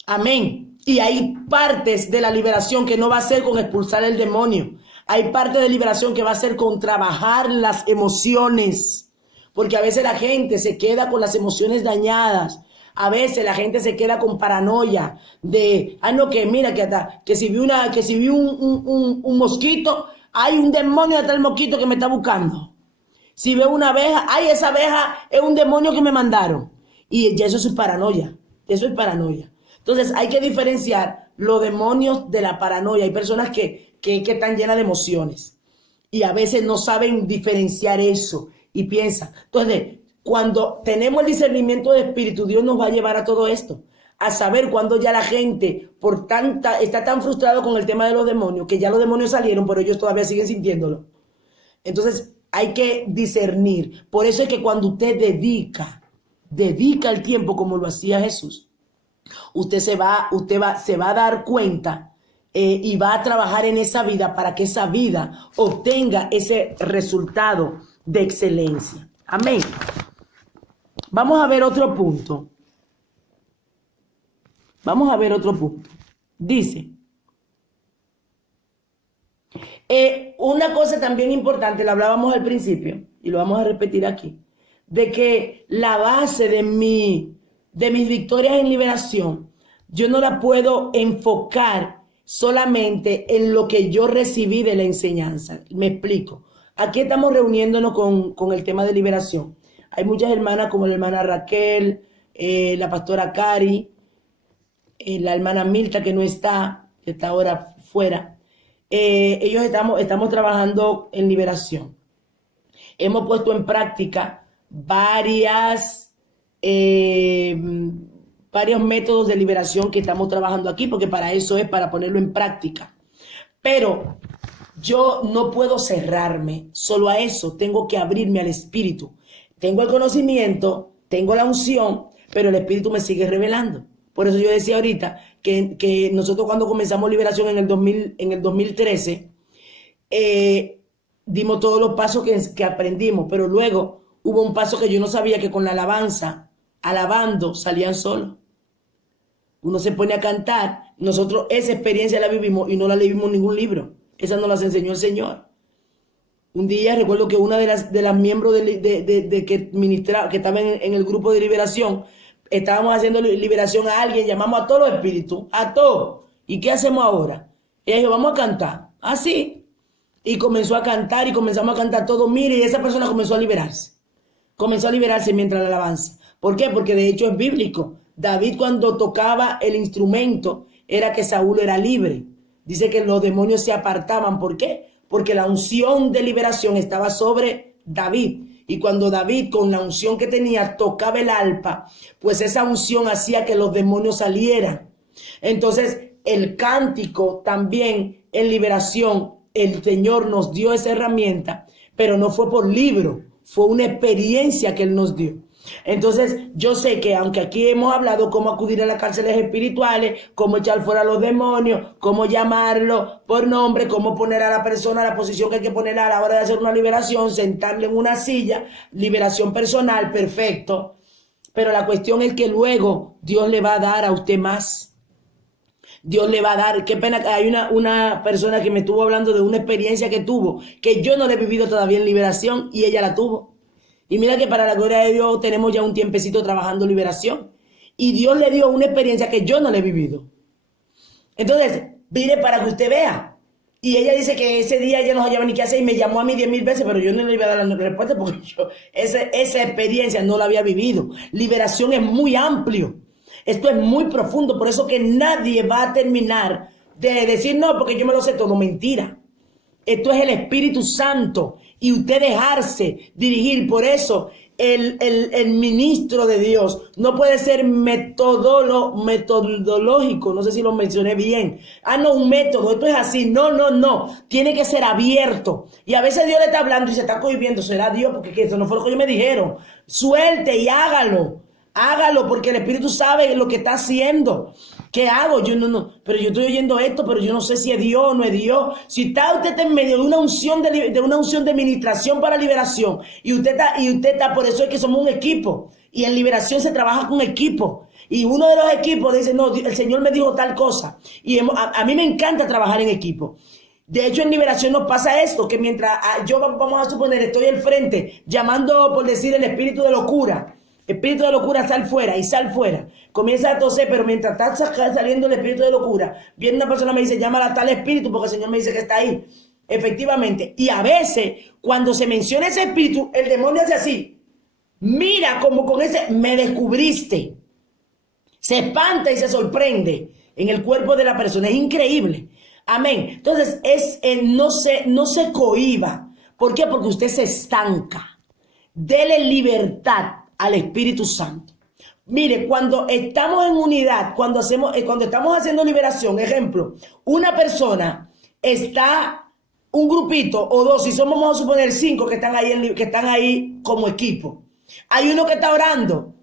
Amén. Y hay partes de la liberación que no va a ser con expulsar el demonio. Hay parte de liberación que va a ser con trabajar las emociones. Porque a veces la gente se queda con las emociones dañadas. A veces la gente se queda con paranoia de, que si vi un mosquito, hay un demonio detrás del mosquito que me está buscando. Si veo una abeja, esa abeja es un demonio que me mandaron. Y ya eso es paranoia. Eso es paranoia. Entonces hay que diferenciar los demonios de la paranoia. Hay personas que están llenas de emociones y a veces no saben diferenciar eso. Y piensa, entonces, cuando tenemos el discernimiento de espíritu, Dios nos va a llevar a todo esto, a saber cuándo ya la gente está tan frustrado con el tema de los demonios, que ya los demonios salieron, pero ellos todavía siguen sintiéndolo. Entonces hay que discernir. Por eso es que cuando usted dedica el tiempo como lo hacía Jesús, usted se va a dar cuenta y va a trabajar en esa vida para que esa vida obtenga ese resultado de excelencia. Amén. Vamos a ver otro punto. Dice, una cosa también importante, la hablábamos al principio y lo vamos a repetir aquí, de que la base de mis victorias en liberación, yo no la puedo enfocar solamente en lo que yo recibí de la enseñanza. Me explico. Aquí estamos reuniéndonos con el tema de liberación. Hay muchas hermanas como la hermana Raquel, la pastora Cari, la hermana Milta que no está, que está ahora fuera. Ellos estamos trabajando en liberación. Hemos puesto en práctica varios métodos de liberación que estamos trabajando aquí, porque para eso es, para ponerlo en práctica. Pero yo no puedo cerrarme solo a eso, tengo que abrirme al Espíritu. Tengo el conocimiento, tengo la unción, pero el Espíritu me sigue revelando. Por eso yo decía ahorita que nosotros cuando comenzamos liberación en el 2013, dimos todos los pasos que aprendimos, pero luego hubo un paso que yo no sabía, que con la alabanza, alabando, salían solos. Uno se pone a cantar, nosotros esa experiencia la vivimos y no la leímos en ningún libro. Esa nos las enseñó el Señor. Un día recuerdo que una de las miembros que ministraba, que estaba en el grupo de liberación, estábamos haciendo liberación a alguien, llamamos a todos los espíritus, a todos. ¿Y qué hacemos ahora? Ella dijo, vamos a cantar. Así. Y comenzó a cantar y comenzamos a cantar todo. Mire, y esa persona comenzó a liberarse. Comenzó a liberarse mientras la alabanza. ¿Por qué? Porque de hecho es bíblico. David, cuando tocaba el instrumento, era que Saúl era libre. Dice que los demonios se apartaban. ¿Por qué? Porque la unción de liberación estaba sobre David. Y cuando David, con la unción que tenía, tocaba el arpa, pues esa unción hacía que los demonios salieran. Entonces, el cántico también en liberación, el Señor nos dio esa herramienta, pero no fue por libro, fue una experiencia que Él nos dio. Entonces, yo sé que aunque aquí hemos hablado cómo acudir a las cárceles espirituales, cómo echar fuera a los demonios, cómo llamarlo por nombre, cómo poner a la persona a la posición que hay que ponerla a la hora de hacer una liberación, sentarle en una silla, liberación personal, perfecto. Pero la cuestión es que luego Dios le va a dar a usted más. Dios le va a dar. Qué pena que hay una persona que me estuvo hablando de una experiencia que tuvo, que yo no le he vivido todavía en liberación y ella la tuvo. Y mira que para la gloria de Dios tenemos ya un tiempecito trabajando liberación. Y Dios le dio una experiencia que yo no le he vivido. Entonces, mire para que usted vea. Y ella dice que ese día ella no sabía ni qué hacer y me llamó a mí 10,000 veces, pero yo no le iba a dar la respuesta porque yo esa experiencia no la había vivido. Liberación es muy amplio. Esto es muy profundo. Por eso que nadie va a terminar de decir, no, porque yo me lo sé todo. Mentira. Esto es el Espíritu Santo y usted dejarse dirigir. Por eso el ministro de Dios no puede ser metodológico. No sé si lo mencioné bien. No, un método. Esto es así. No. Tiene que ser abierto. Y a veces Dios le está hablando y se está cohibiendo. Será Dios porque eso no fue lo que ellos me dijeron. Suelte y hágalo. Hágalo porque el Espíritu sabe lo que está haciendo. ¿Qué hago? Yo no, pero yo estoy oyendo esto, pero yo no sé si es Dios o no es Dios. Si está usted en medio de una unción de administración para liberación y usted está, por eso es que somos un equipo. Y en liberación se trabaja con equipo. Y uno de los equipos dice, no, el Señor me dijo tal cosa. Y a mí me encanta trabajar en equipo. De hecho, en liberación nos pasa esto, que mientras yo, vamos a suponer, estoy al frente, llamando, por decir, el espíritu de locura. Espíritu de locura, sal fuera y sal fuera. Comienza a toser, pero mientras está saliendo el espíritu de locura, viene una persona y me dice, llámala a tal espíritu porque el Señor me dice que está ahí. Efectivamente. Y a veces, cuando se menciona ese espíritu, el demonio hace así. Mira como con ese, me descubriste. Se espanta y se sorprende en el cuerpo de la persona. Es increíble. Amén. Entonces, no se cohíba. ¿Por qué? Porque usted se estanca. Dele libertad al Espíritu Santo. Mire, cuando estamos en unidad, cuando estamos haciendo liberación, ejemplo, una persona está, un grupito o dos, si somos, vamos a suponer 5 que están ahí como equipo. Hay uno que está orando,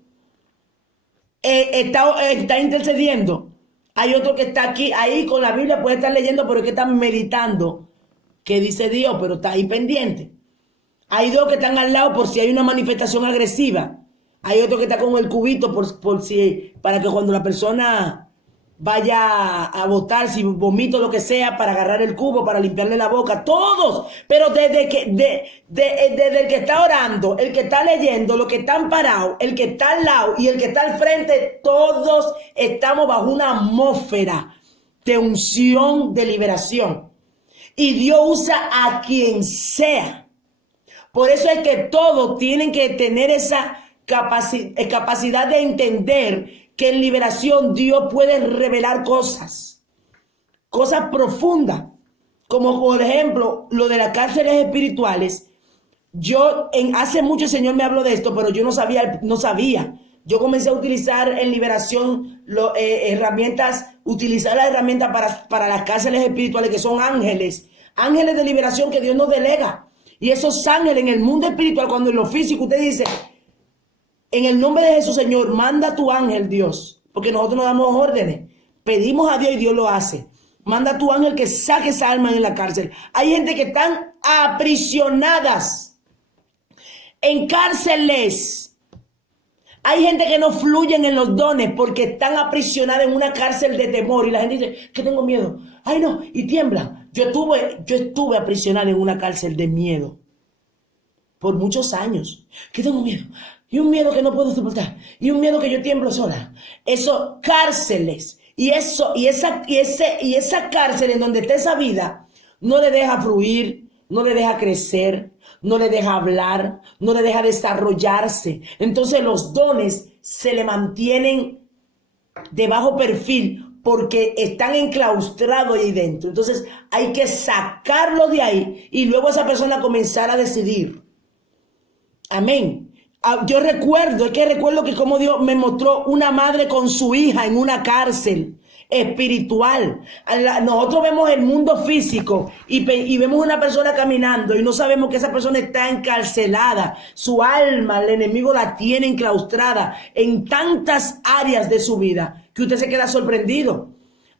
está intercediendo. Hay otro que está aquí, ahí con la Biblia, puede estar leyendo, pero es que está meditando qué dice Dios, pero está ahí pendiente. Hay 2 que están al lado por si hay una manifestación agresiva. Hay otro que está con el cubito para que cuando la persona vaya a botar, si vomito lo que sea, para agarrar el cubo, para limpiarle la boca, todos. Pero desde el que está orando, el que está leyendo, los que están parados, el que está al lado y el que está al frente, todos estamos bajo una atmósfera de unción, de liberación. Y Dios usa a quien sea. Por eso es que todos tienen que tener esa capacidad de entender que en liberación Dios puede revelar cosas profundas, como por ejemplo lo de las cárceles espirituales. Hace mucho el Señor me habló de esto, pero yo no sabía. Yo comencé a utilizar en liberación utilizar las herramientas para las cárceles espirituales, que son ángeles de liberación que Dios nos delega. Y esos ángeles en el mundo espiritual, cuando en lo físico usted dice, en el nombre de Jesús, Señor, manda tu ángel, Dios, porque nosotros no damos órdenes. Pedimos a Dios y Dios lo hace. Manda tu ángel que saque esa alma en la cárcel. Hay gente que están aprisionadas en cárceles. Hay gente que no fluyen en los dones porque están aprisionadas en una cárcel de temor. Y la gente dice, que tengo miedo. Ay, no, y tiemblan. Yo estuve aprisionada en una cárcel de miedo por muchos años. Que tengo miedo. Y un miedo que no puedo soportar. Y un miedo que yo tiemblo sola. Eso, cárceles. Y esa cárcel en donde está esa vida, no le deja fluir, no le deja crecer, no le deja hablar, no le deja desarrollarse. Entonces los dones se le mantienen de bajo perfil porque están enclaustrados ahí dentro. Entonces hay que sacarlo de ahí y luego esa persona comenzar a decidir. Amén. Yo recuerdo que como Dios me mostró una madre con su hija en una cárcel espiritual. Nosotros vemos el mundo físico y vemos una persona caminando y no sabemos que esa persona está encarcelada. Su alma, el enemigo la tiene enclaustrada en tantas áreas de su vida que usted se queda sorprendido.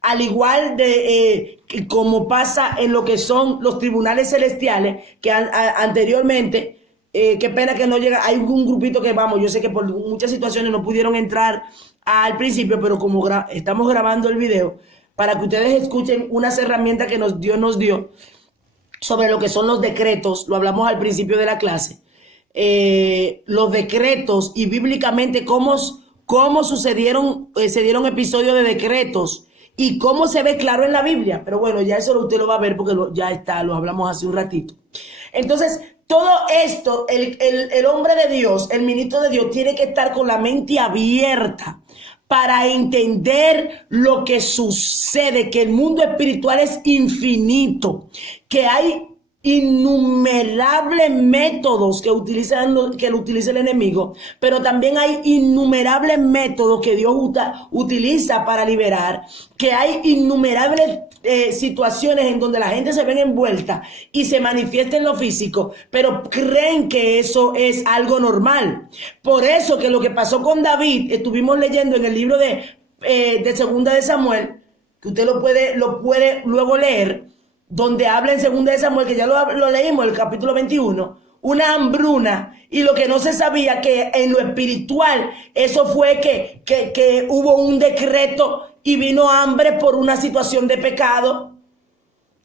Al igual de como pasa en lo que son los tribunales celestiales, que anteriormente... qué pena que no llega. Hay un grupito que yo sé que por muchas situaciones no pudieron entrar al principio, pero como estamos grabando el video, para que ustedes escuchen unas herramientas que Dios nos dio sobre lo que son los decretos. Lo hablamos al principio de la clase. Los decretos y bíblicamente cómo se dieron episodios de decretos y cómo se ve claro en la Biblia. Pero bueno, ya eso usted lo va a ver porque ya está, lo hablamos hace un ratito. Entonces, todo esto, el hombre de Dios, el ministro de Dios, tiene que estar con la mente abierta para entender lo que sucede, que el mundo espiritual es infinito, que hay innumerables métodos que lo utiliza el enemigo, pero también hay innumerables métodos que Dios utiliza para liberar, que hay innumerables situaciones en donde la gente se ven envuelta y se manifiesta en lo físico, pero creen que eso es algo normal. Por eso que lo que pasó con David, estuvimos leyendo en el libro de Segunda de Samuel, que usted lo puede luego leer, donde habla en Segunda de Samuel, que ya lo leímos, el capítulo 21, una hambruna, y lo que no se sabía, que en lo espiritual, eso fue que hubo un decreto y vino hambre por una situación de pecado.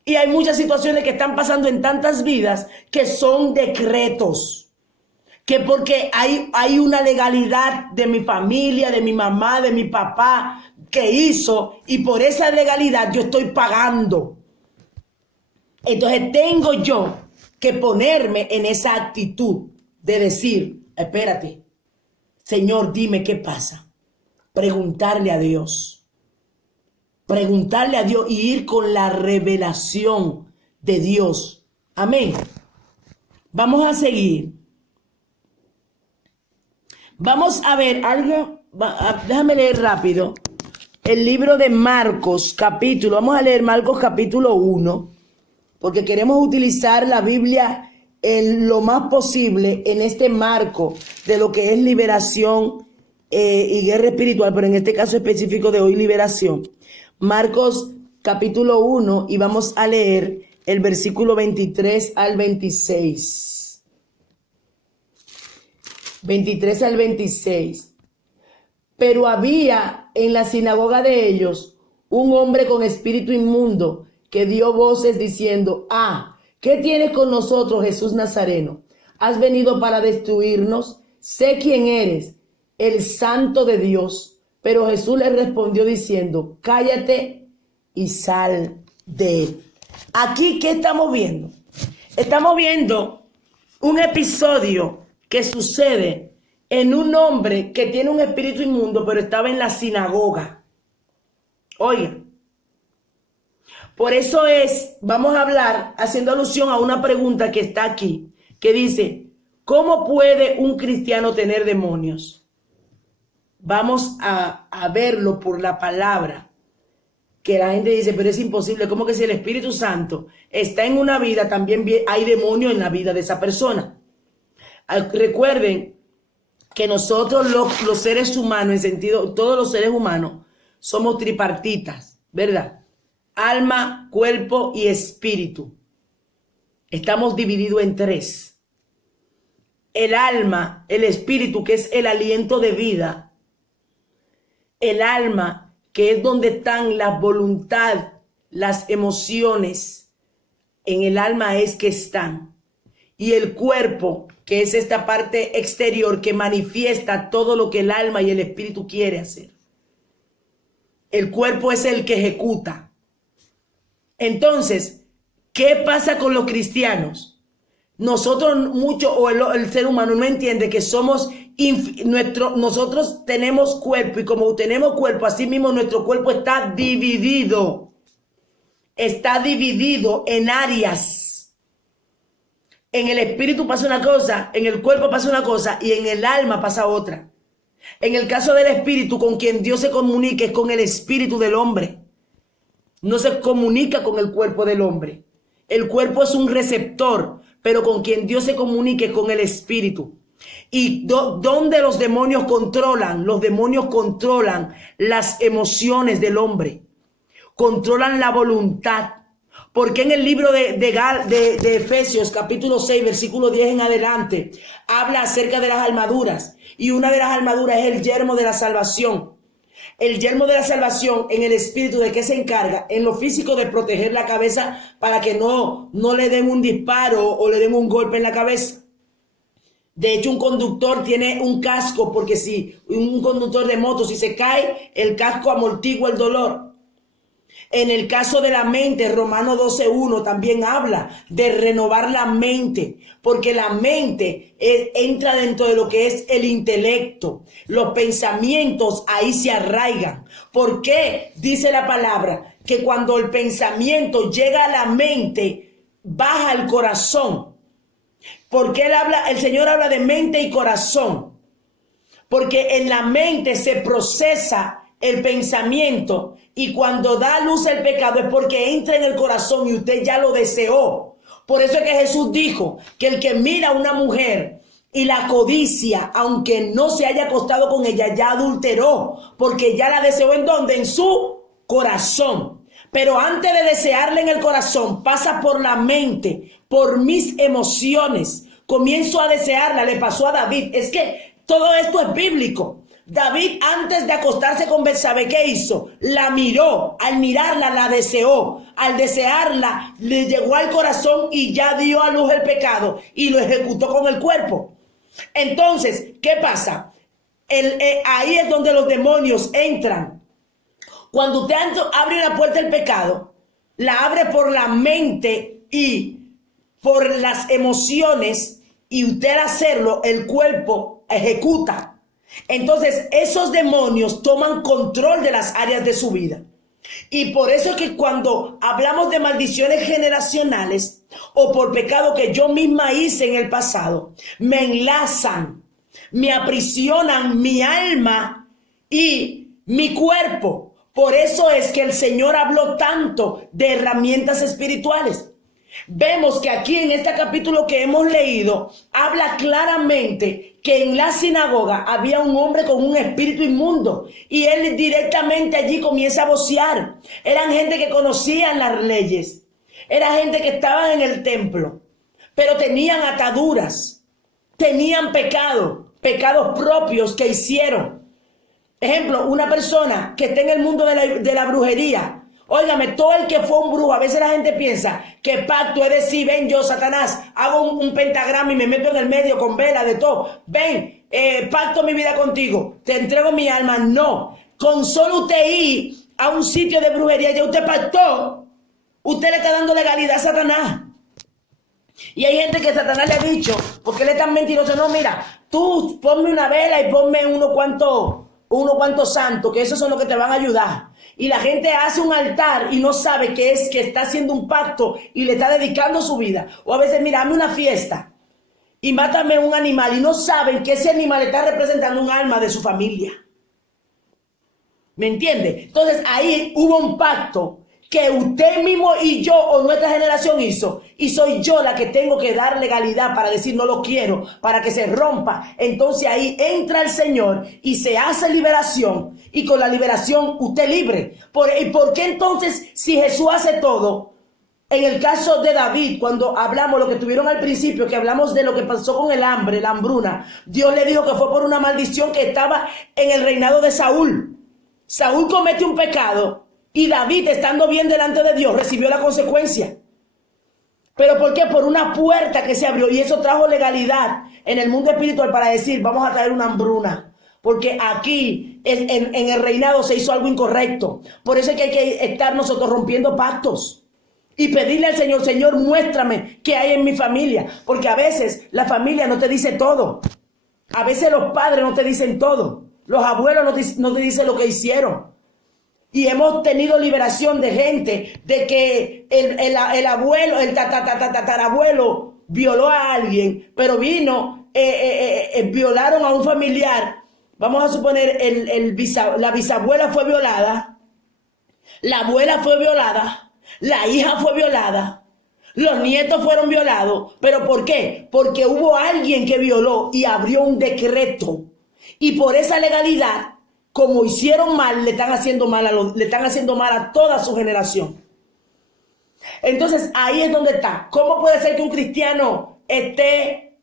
Y hay muchas situaciones que están pasando en tantas vidas que son decretos. Que porque hay una legalidad de mi familia, de mi mamá, de mi papá, que hizo, y por esa legalidad yo estoy pagando. Entonces tengo yo que ponerme en esa actitud de decir, espérate, Señor, dime qué pasa. Preguntarle a Dios. Preguntarle a Dios y ir con la revelación de Dios. Amén. Vamos a seguir. Vamos a ver algo déjame leer rápido. El libro de Marcos, vamos a leer Marcos capítulo 1, porque queremos utilizar la Biblia en lo más posible en este marco de lo que es liberación y guerra espiritual, pero en este caso específico de hoy, liberación. Marcos capítulo 1, y vamos a leer el versículo 23 al 26. 23 al 26. Pero había en la sinagoga de ellos un hombre con espíritu inmundo que dio voces diciendo: ¿qué tienes con nosotros, Jesús Nazareno? ¿Has venido para destruirnos? Sé quién eres, el Santo de Dios. Pero Jesús le respondió diciendo: cállate y sal de él. Aquí, ¿qué estamos viendo? Estamos viendo un episodio que sucede en un hombre que tiene un espíritu inmundo, pero estaba en la sinagoga. Oigan, por eso vamos a hablar haciendo alusión a una pregunta que está aquí, que dice: ¿cómo puede un cristiano tener demonios? Vamos a verlo por la palabra, que la gente dice, pero es imposible. ¿Cómo que si el Espíritu Santo está en una vida, también hay demonios en la vida de esa persona? Recuerden que nosotros los seres humanos, en sentido, todos los seres humanos, somos tripartitas, ¿verdad? Alma, cuerpo y espíritu. Estamos divididos en tres. El alma, el espíritu, que es el aliento de vida. El alma, que es donde están la voluntad, las emociones. En el alma es que están. Y el cuerpo, que es esta parte exterior que manifiesta todo lo que el alma y el espíritu quiere hacer. El cuerpo es el que ejecuta. Entonces, ¿qué pasa con los cristianos? Nosotros o el ser humano no entiende que nosotros tenemos cuerpo, y como tenemos cuerpo, así mismo nuestro cuerpo está dividido. Está dividido en áreas. En el espíritu pasa una cosa, en el cuerpo pasa una cosa y en el alma pasa otra. En el caso del espíritu, con quien Dios se comunica es con el espíritu del hombre. No se comunica con el cuerpo del hombre. El cuerpo es un receptor, pero con quien Dios se comunica es con el espíritu. ¿Y dónde los demonios controlan? Los demonios controlan las emociones del hombre. Controlan la voluntad. Porque en el libro de Efesios, capítulo 6, versículo 10 en adelante, habla acerca de las armaduras. Y una de las armaduras es el yelmo de la salvación. El yelmo de la salvación, en el espíritu, ¿de qué se encarga? En lo físico, de proteger la cabeza para que no le den un disparo o le den un golpe en la cabeza. De hecho, un conductor tiene un casco, porque si un conductor de moto, si se cae, el casco amortigua el dolor. En el caso de la mente, Romanos 12:1 también habla de renovar la mente, porque la mente entra dentro de lo que es el intelecto. Los pensamientos ahí se arraigan. ¿Por qué? Dice la palabra que cuando el pensamiento llega a la mente, baja al corazón. Porque el Señor habla de mente y corazón. Porque en la mente se procesa el pensamiento, y cuando da luz el pecado es porque entra en el corazón y usted ya lo deseó. Por eso es que Jesús dijo que el que mira a una mujer y la codicia, aunque no se haya acostado con ella, ya adulteró, porque ya la deseó. ¿En dónde? En su corazón. Pero antes de desearla en el corazón, pasa por la mente, por mis emociones. Comienzo a desearla. Le pasó a David. Es que todo esto es bíblico. David, antes de acostarse con Betsabé, ¿qué hizo? La miró. Al mirarla, la deseó. Al desearla, le llegó al corazón y ya dio a luz el pecado y lo ejecutó con el cuerpo. Entonces, ¿qué pasa? Ahí es donde los demonios entran. Cuando usted abre una puerta del pecado, la abre por la mente y por las emociones, y usted al hacerlo, el cuerpo ejecuta. Entonces esos demonios toman control de las áreas de su vida. Y por eso es que cuando hablamos de maldiciones generacionales o por pecado que yo misma hice en el pasado, me enlazan, me aprisionan mi alma y mi cuerpo. Por eso es que el Señor habló tanto de herramientas espirituales. Vemos que aquí en este capítulo que hemos leído, habla claramente que en la sinagoga había un hombre con un espíritu inmundo y él directamente allí comienza a vocear. Eran gente que conocían las leyes, era gente que estaban en el templo, pero tenían ataduras, tenían pecados propios que hicieron. Ejemplo, una persona que está en el mundo de la brujería. Óigame, todo el que fue un brujo, a veces la gente piensa que pacto es decir, ven yo, Satanás, hago un pentagrama y me meto en el medio con vela, de todo. Ven, pacto mi vida contigo, te entrego mi alma. No, con solo usted ir a un sitio de brujería, ya usted pactó, usted le está dando legalidad a Satanás. Y hay gente que Satanás le ha dicho, porque él es tan mentiroso, no, mira, tú ponme una vela y ponme unos cuantos santos, que esos son los que te van a ayudar. Y la gente hace un altar y no sabe que es que está haciendo un pacto y le está dedicando su vida. O a veces, mira, hazme una fiesta y mátame un animal y no saben que ese animal está representando un alma de su familia. ¿Me entiende? Entonces ahí hubo un pacto que usted mismo y yo o nuestra generación hizo, y soy yo la que tengo que dar legalidad para decir no lo quiero, para que se rompa. Entonces ahí entra el Señor y se hace liberación, y con la liberación usted libre. ¿Y por qué entonces, si Jesús hace todo? En el caso de David, cuando hablamos lo que tuvieron al principio, que hablamos de lo que pasó con el hambre, la hambruna, Dios le dijo que fue por una maldición que estaba en el reinado de Saúl. Saúl comete un pecado y David, estando bien delante de Dios, recibió la consecuencia. ¿Pero por qué? Por una puerta que se abrió, y eso trajo legalidad en el mundo espiritual para decir, vamos a traer una hambruna. Porque aquí en el reinado se hizo algo incorrecto. Por eso es que hay que estar nosotros rompiendo pactos y pedirle al Señor, Señor, muéstrame qué hay en mi familia. Porque a veces la familia no te dice todo. A veces los padres no te dicen todo. Los abuelos no te dicen lo que hicieron. Y hemos tenido liberación de gente de que el abuelo, el tatarabuelo violó a alguien, pero vino, violaron a un familiar. Vamos a suponer la bisabuela fue violada, la abuela fue violada, la hija fue violada, los nietos fueron violados. ¿Pero por qué? Porque hubo alguien que violó y abrió un decreto. Y por esa legalidad, como hicieron mal, le están haciendo mal a toda su generación. Entonces ahí es donde está. ¿Cómo puede ser que un cristiano esté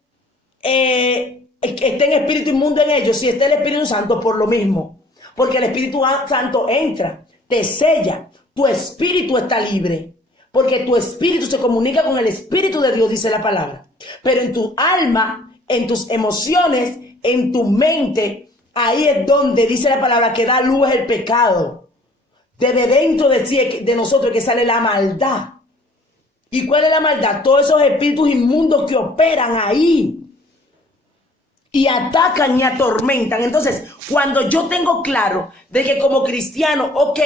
en espíritu inmundo en ellos si está el Espíritu Santo? Por lo mismo. Porque el Espíritu Santo entra, te sella, tu espíritu está libre. Porque tu espíritu se comunica con el Espíritu de Dios, dice la palabra. Pero en tu alma, en tus emociones, en tu mente, ahí es donde dice la palabra que da luz el pecado. Desde dentro de nosotros que sale la maldad. ¿Y cuál es la maldad? Todos esos espíritus inmundos que operan ahí y atacan y atormentan. Entonces, cuando yo tengo claro de que como cristiano, ok,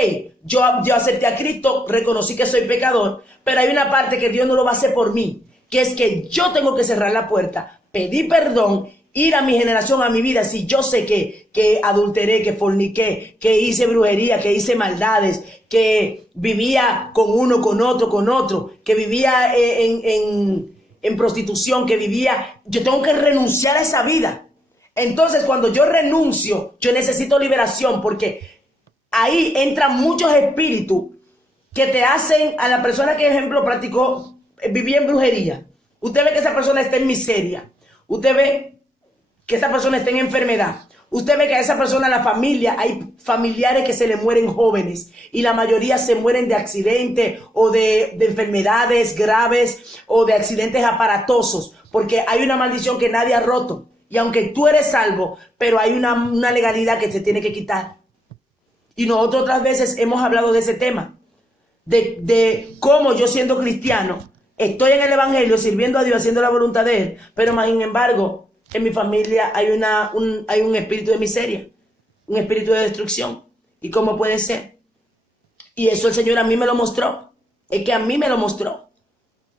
yo acepté a Cristo, reconocí que soy pecador, pero hay una parte que Dios no lo va a hacer por mí, que es que yo tengo que cerrar la puerta, pedir perdón, ir a mi generación, a mi vida. Si yo sé que adulteré, que forniqué, que hice brujería, que hice maldades, que vivía con uno, con otro, que vivía en prostitución, yo tengo que renunciar a esa vida. Entonces, cuando yo renuncio, yo necesito liberación, porque ahí entran muchos espíritus que te hacen a la persona que, ejemplo, vivía en brujería. Usted ve que esa persona está en miseria. Usted ve que esa persona está en enfermedad. Usted ve que a esa persona, la familia, hay familiares que se le mueren jóvenes y la mayoría se mueren de accidentes o de enfermedades graves o de accidentes aparatosos, porque hay una maldición que nadie ha roto. Y aunque tú eres salvo, pero hay una legalidad que se tiene que quitar. Y nosotros otras veces hemos hablado de ese tema, de cómo yo, siendo cristiano, estoy en el evangelio sirviendo a Dios, haciendo la voluntad de Él, pero más sin embargo en mi familia hay un espíritu de miseria, un espíritu de destrucción. ¿Y cómo puede ser? Y eso el Señor a mí me lo mostró. Es que a mí me lo mostró.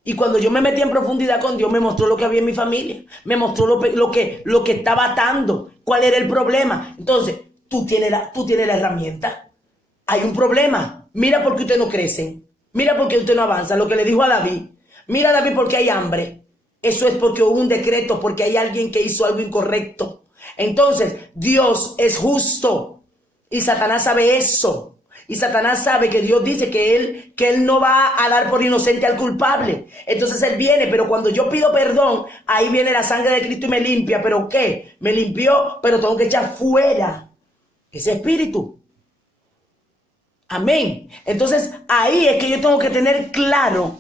Y cuando yo me metí en profundidad con Dios, me mostró lo que había en mi familia. Me mostró lo que estaba atando. ¿Cuál era el problema? Entonces, tú tienes la herramienta. Hay un problema. Mira por qué usted no crece. Mira por qué usted no avanza. Lo que le dijo a David. Mira, David, porque hay hambre. Eso es porque hubo un decreto, porque hay alguien que hizo algo incorrecto. Entonces, Dios es justo. Y Satanás sabe eso. Y Satanás sabe que Dios dice que él no va a dar por inocente al culpable. Entonces él viene, pero cuando yo pido perdón, ahí viene la sangre de Cristo y me limpia. ¿Pero qué? Me limpió, pero tengo que echar fuera ese espíritu. Amén. Entonces ahí es que yo tengo que tener claro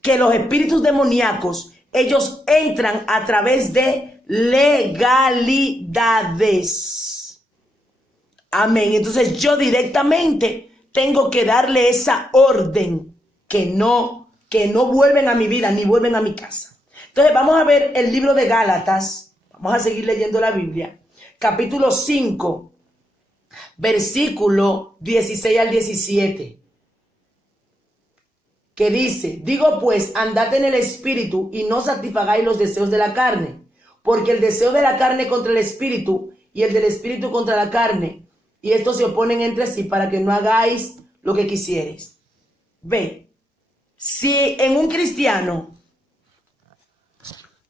que los espíritus demoníacos, ellos entran a través de legalidades. Amén. Entonces yo directamente tengo que darle esa orden que no vuelven a mi vida ni vuelven a mi casa. Entonces vamos a ver el libro de Gálatas. Vamos a seguir leyendo la Biblia. Capítulo 5, versículo 16 al 17. Que dice: digo pues, andad en el espíritu y no satisfagáis los deseos de la carne, porque el deseo de la carne contra el espíritu y el del espíritu contra la carne, y estos se oponen entre sí para que no hagáis lo que quisieres. Ve, si en un cristiano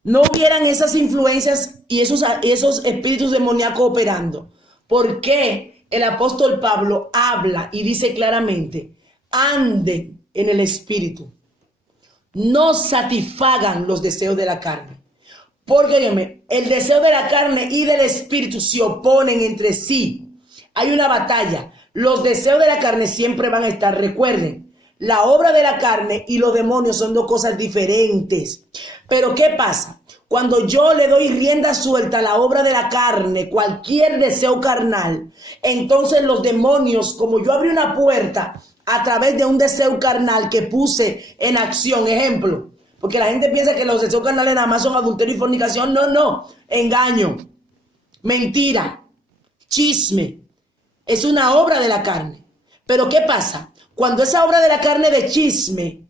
no hubieran esas influencias y esos espíritus demoníacos operando, ¿por qué el apóstol Pablo habla y dice claramente: anden en el espíritu, no satisfagan los deseos de la carne? Porque, óyeme, el deseo de la carne y del espíritu se oponen entre sí. Hay una batalla. Los deseos de la carne siempre van a estar. Recuerden, la obra de la carne y los demonios son dos cosas diferentes. Pero ¿qué pasa? Cuando yo le doy rienda suelta a la obra de la carne, cualquier deseo carnal, entonces los demonios, como yo abrí una puerta a través de un deseo carnal que puse en acción, ejemplo, porque la gente piensa que los deseos carnales nada más son adulterio y fornicación. No, engaño, mentira, chisme. Es una obra de la carne. Pero ¿qué pasa? Cuando esa obra de la carne de chisme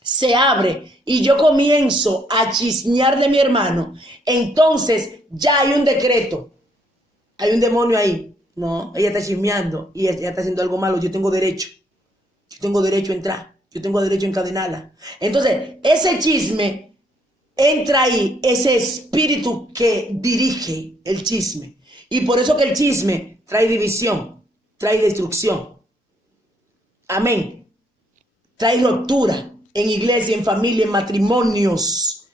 se abre y yo comienzo a chismear de mi hermano, entonces ya hay un decreto. Hay un demonio ahí. No, ella está chismeando y ella está haciendo algo malo. Yo tengo derecho. Yo tengo derecho a entrar. Yo tengo derecho a encadenarla. Entonces, ese chisme entra ahí, ese espíritu que dirige el chisme. Y por eso que el chisme trae división, trae destrucción. Amén. Trae ruptura en iglesia, en familia, en matrimonios.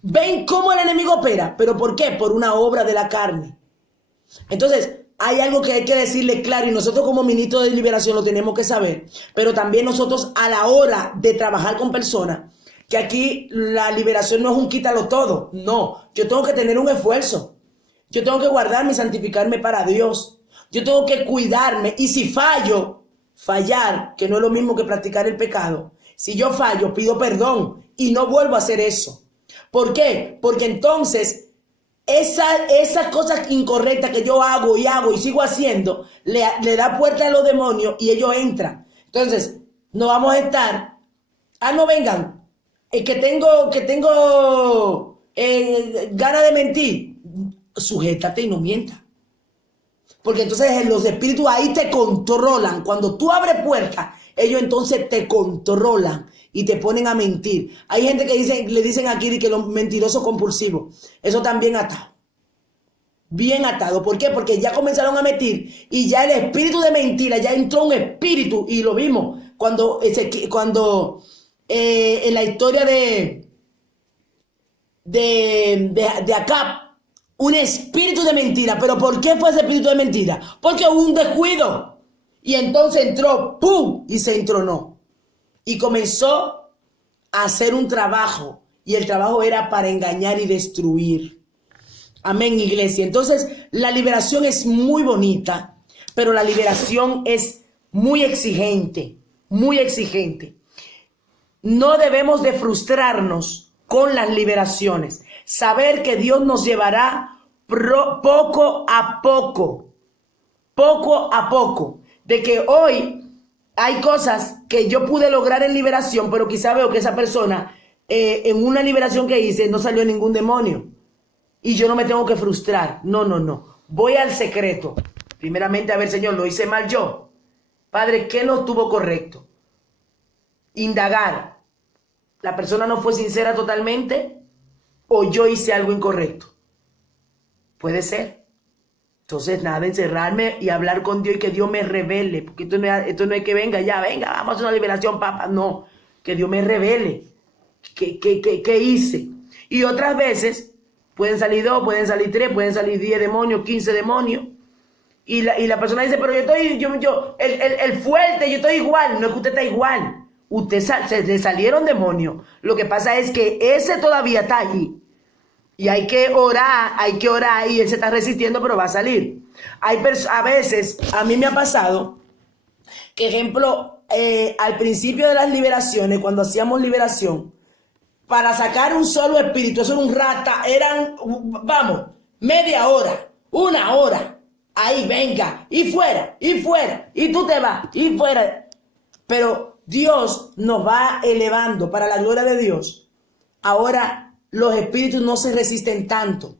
¿Ven cómo el enemigo opera? ¿Pero por qué? Por una obra de la carne. Entonces, hay algo que hay que decirle claro, y nosotros como ministros de liberación lo tenemos que saber, pero también nosotros a la hora de trabajar con personas, que aquí la liberación no es un quítalo todo. No, yo tengo que tener un esfuerzo. Yo tengo que guardarme y santificarme para Dios. Yo tengo que cuidarme. Y si fallo, fallar, que no es lo mismo que practicar el pecado. Si yo fallo, pido perdón y no vuelvo a hacer eso. ¿Por qué? Porque entonces esas cosas incorrectas que yo hago y sigo haciendo, le da puerta a los demonios y ellos entran. Entonces, no vamos a estar, no vengan, que tengo ganas de mentir. Sujétate y no mientas. Porque entonces los espíritus ahí te controlan. Cuando tú abres puertas, ellos entonces te controlan y te ponen a mentir. Hay gente que le dicen aquí que los mentirosos compulsivos. Eso también atado. Bien atado. ¿Por qué? Porque ya comenzaron a mentir y ya el espíritu de mentira, ya entró un espíritu, y lo vimos cuando en la historia de Acab, un espíritu de mentira. ¿Pero por qué fue ese espíritu de mentira? Porque hubo un descuido. Y entonces entró, ¡pum! Y se entronó. Y comenzó a hacer un trabajo. Y el trabajo era para engañar y destruir. Amén, iglesia. Entonces, la liberación es muy bonita, pero la liberación es muy exigente. Muy exigente. No debemos de frustrarnos con las liberaciones. Saber que Dios nos llevará poco a poco, de que hoy hay cosas que yo pude lograr en liberación, pero quizá veo que esa persona en una liberación que hice no salió ningún demonio y yo no me tengo que frustrar. No, voy al secreto, Primeramente, a ver, Señor, ¿lo hice mal yo? Padre, ¿qué no estuvo correcto? Indagar. ¿La persona no fue sincera totalmente o yo hice algo incorrecto? Puede ser. Entonces, nada, encerrarme y hablar con Dios y que Dios me revele. Porque esto no es que venga, vamos a hacer una liberación, papá. No, que Dios me revele. ¿Qué hice? Y otras veces pueden salir 2, pueden salir 3, pueden salir 10 demonios, 15 demonios. Y la persona dice, pero el fuerte, yo estoy igual. No es que usted está igual. Se le salieron demonios. Lo que pasa es que ese todavía está allí. Y hay que orar y él se está resistiendo, pero va a salir. A veces, a mí me ha pasado que, ejemplo, al principio de las liberaciones, cuando hacíamos liberación, para sacar un solo espíritu, eso era un rata, vamos, media hora, 1 hora, ahí venga, y fuera, y tú te vas, y fuera. Pero Dios nos va elevando para la gloria de Dios. Ahora los espíritus no se resisten tanto,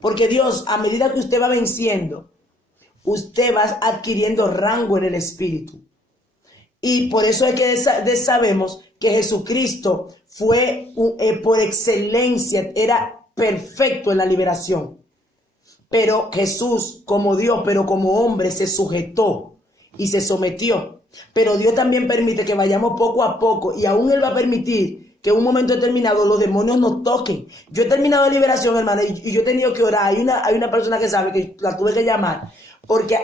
porque Dios, a medida que usted va venciendo, usted va adquiriendo rango en el espíritu. Y por eso es que sabemos que Jesucristo fue por excelencia, era perfecto en la liberación. Pero Jesús, como Dios, pero como hombre, se sujetó y se sometió. Pero Dios también permite que vayamos poco a poco, y aún Él va a permitir que en un momento determinado los demonios nos toquen. Yo he terminado de liberación, hermana, y yo he tenido que orar. Hay una persona que sabe que la tuve que llamar, porque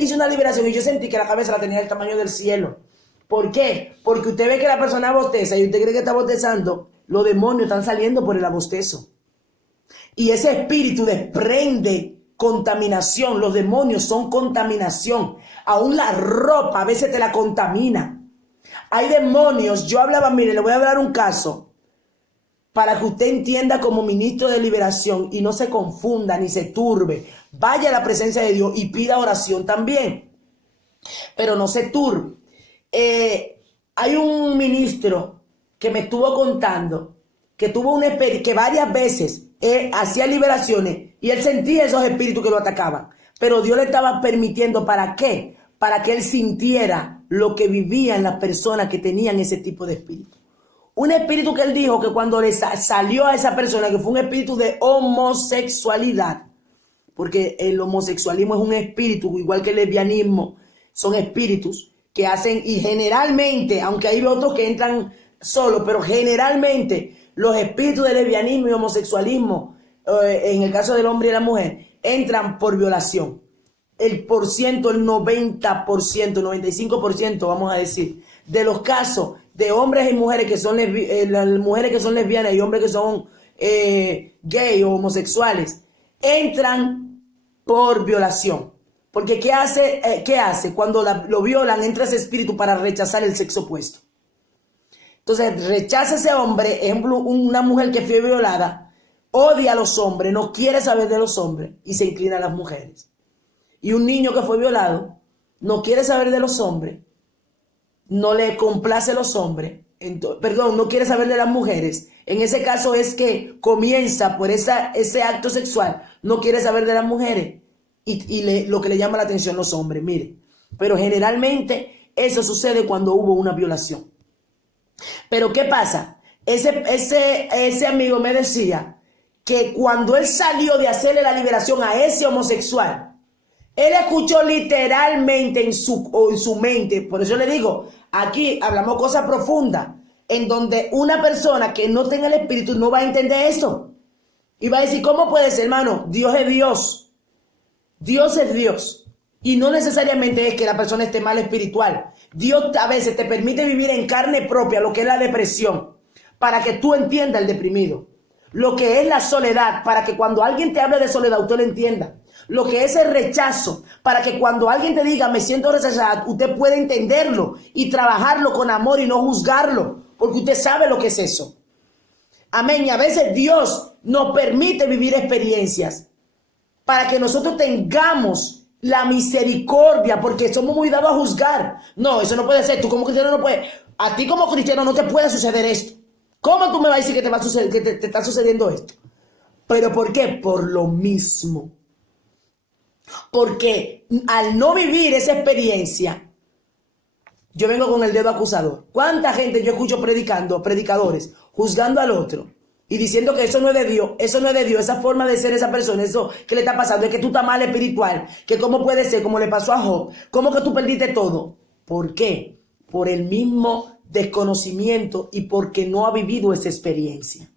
hice una liberación y yo sentí que la cabeza la tenía del tamaño del cielo. ¿Por qué? Porque usted ve que la persona bosteza y usted cree que está bostezando, los demonios están saliendo por el abostezo. Y ese espíritu desprende contaminación. Los demonios son contaminación. Aún la ropa a veces te la contamina. Hay demonios. Yo hablaba, mire, le voy a hablar un caso para que usted entienda como ministro de liberación y no se confunda ni se turbe. Vaya a la presencia de Dios y pida oración también, pero no se turbe. Hay un ministro que me estuvo contando que tuvo una experiencia, que varias veces hacía liberaciones y él sentía esos espíritus que lo atacaban, pero Dios le estaba permitiendo. ¿Para qué? Para que él sintiera lo que vivían las personas que tenían ese tipo de espíritu. Un espíritu que él dijo que cuando le salió a esa persona, que fue un espíritu de homosexualidad, porque el homosexualismo es un espíritu, igual que el lesbianismo, son espíritus que hacen, y generalmente, aunque hay otros que entran solos, pero generalmente los espíritus de lesbianismo y homosexualismo, en el caso del hombre y la mujer, entran por violación. El 90%, 95%, vamos a decir, de los casos de hombres y mujeres que son las mujeres que son lesbianas y hombres que son gay o homosexuales, entran por violación. Porque ¿qué hace? Cuando lo violan, entra ese espíritu para rechazar el sexo opuesto. Entonces rechaza ese hombre. Ejemplo, una mujer que fue violada odia a los hombres, no quiere saber de los hombres y se inclina a las mujeres. Y un niño que fue violado no quiere saber de los hombres, no le complace a los hombres, no quiere saber de las mujeres. En ese caso es que comienza por ese acto sexual, no quiere saber de las mujeres y lo que le llama la atención los hombres, mire. Pero generalmente eso sucede cuando hubo una violación. Pero ¿qué pasa? Ese amigo me decía que cuando él salió de hacerle la liberación a ese homosexual, él escuchó literalmente en su mente. Por eso le digo, aquí hablamos cosas profundas, en donde una persona que no tenga el espíritu no va a entender eso. Y va a decir, ¿cómo puede ser, hermano? Dios es Dios. Dios es Dios. Y no necesariamente es que la persona esté mal espiritual. Dios a veces te permite vivir en carne propia lo que es la depresión, para que tú entiendas el deprimido. Lo que es la soledad, para que cuando alguien te hable de soledad, usted lo entienda. Lo que es el rechazo, para que cuando alguien te diga, me siento rechazada, usted pueda entenderlo y trabajarlo con amor y no juzgarlo, porque usted sabe lo que es eso. Amén. Y a veces Dios nos permite vivir experiencias para que nosotros tengamos la misericordia, porque somos muy dados a juzgar. No, eso no puede ser. Tú como cristiano no puedes. A ti como cristiano no te puede suceder esto. ¿Cómo tú me vas a decir que te va a suceder, que te está sucediendo esto? ¿Pero por qué? Por lo mismo. Porque al no vivir esa experiencia, yo vengo con el dedo acusador. ¿Cuánta gente yo escucho predicadores, juzgando al otro y diciendo que eso no es de Dios, eso no es de Dios, esa forma de ser esa persona, eso que le está pasando, es que tú estás mal espiritual, que cómo puede ser, como le pasó a Job, cómo que tú perdiste todo? ¿Por qué? Por el mismo desconocimiento y porque no ha vivido esa experiencia.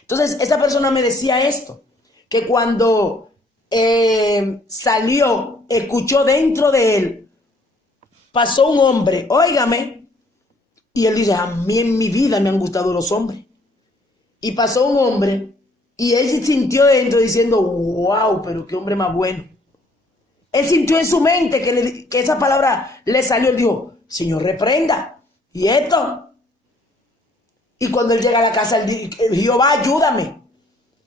Entonces, esa persona me decía esto, que cuando salió, escuchó dentro de él, pasó un hombre, óigame, y él dice, a mí en mi vida me han gustado los hombres. Y pasó un hombre y él se sintió dentro diciendo, wow, pero qué hombre más bueno. Él sintió en su mente que esa palabra le salió. Él dijo, Señor, reprenda. ¿Y esto? Y cuando él llega a la casa, él dijo, Jehová, ayúdame.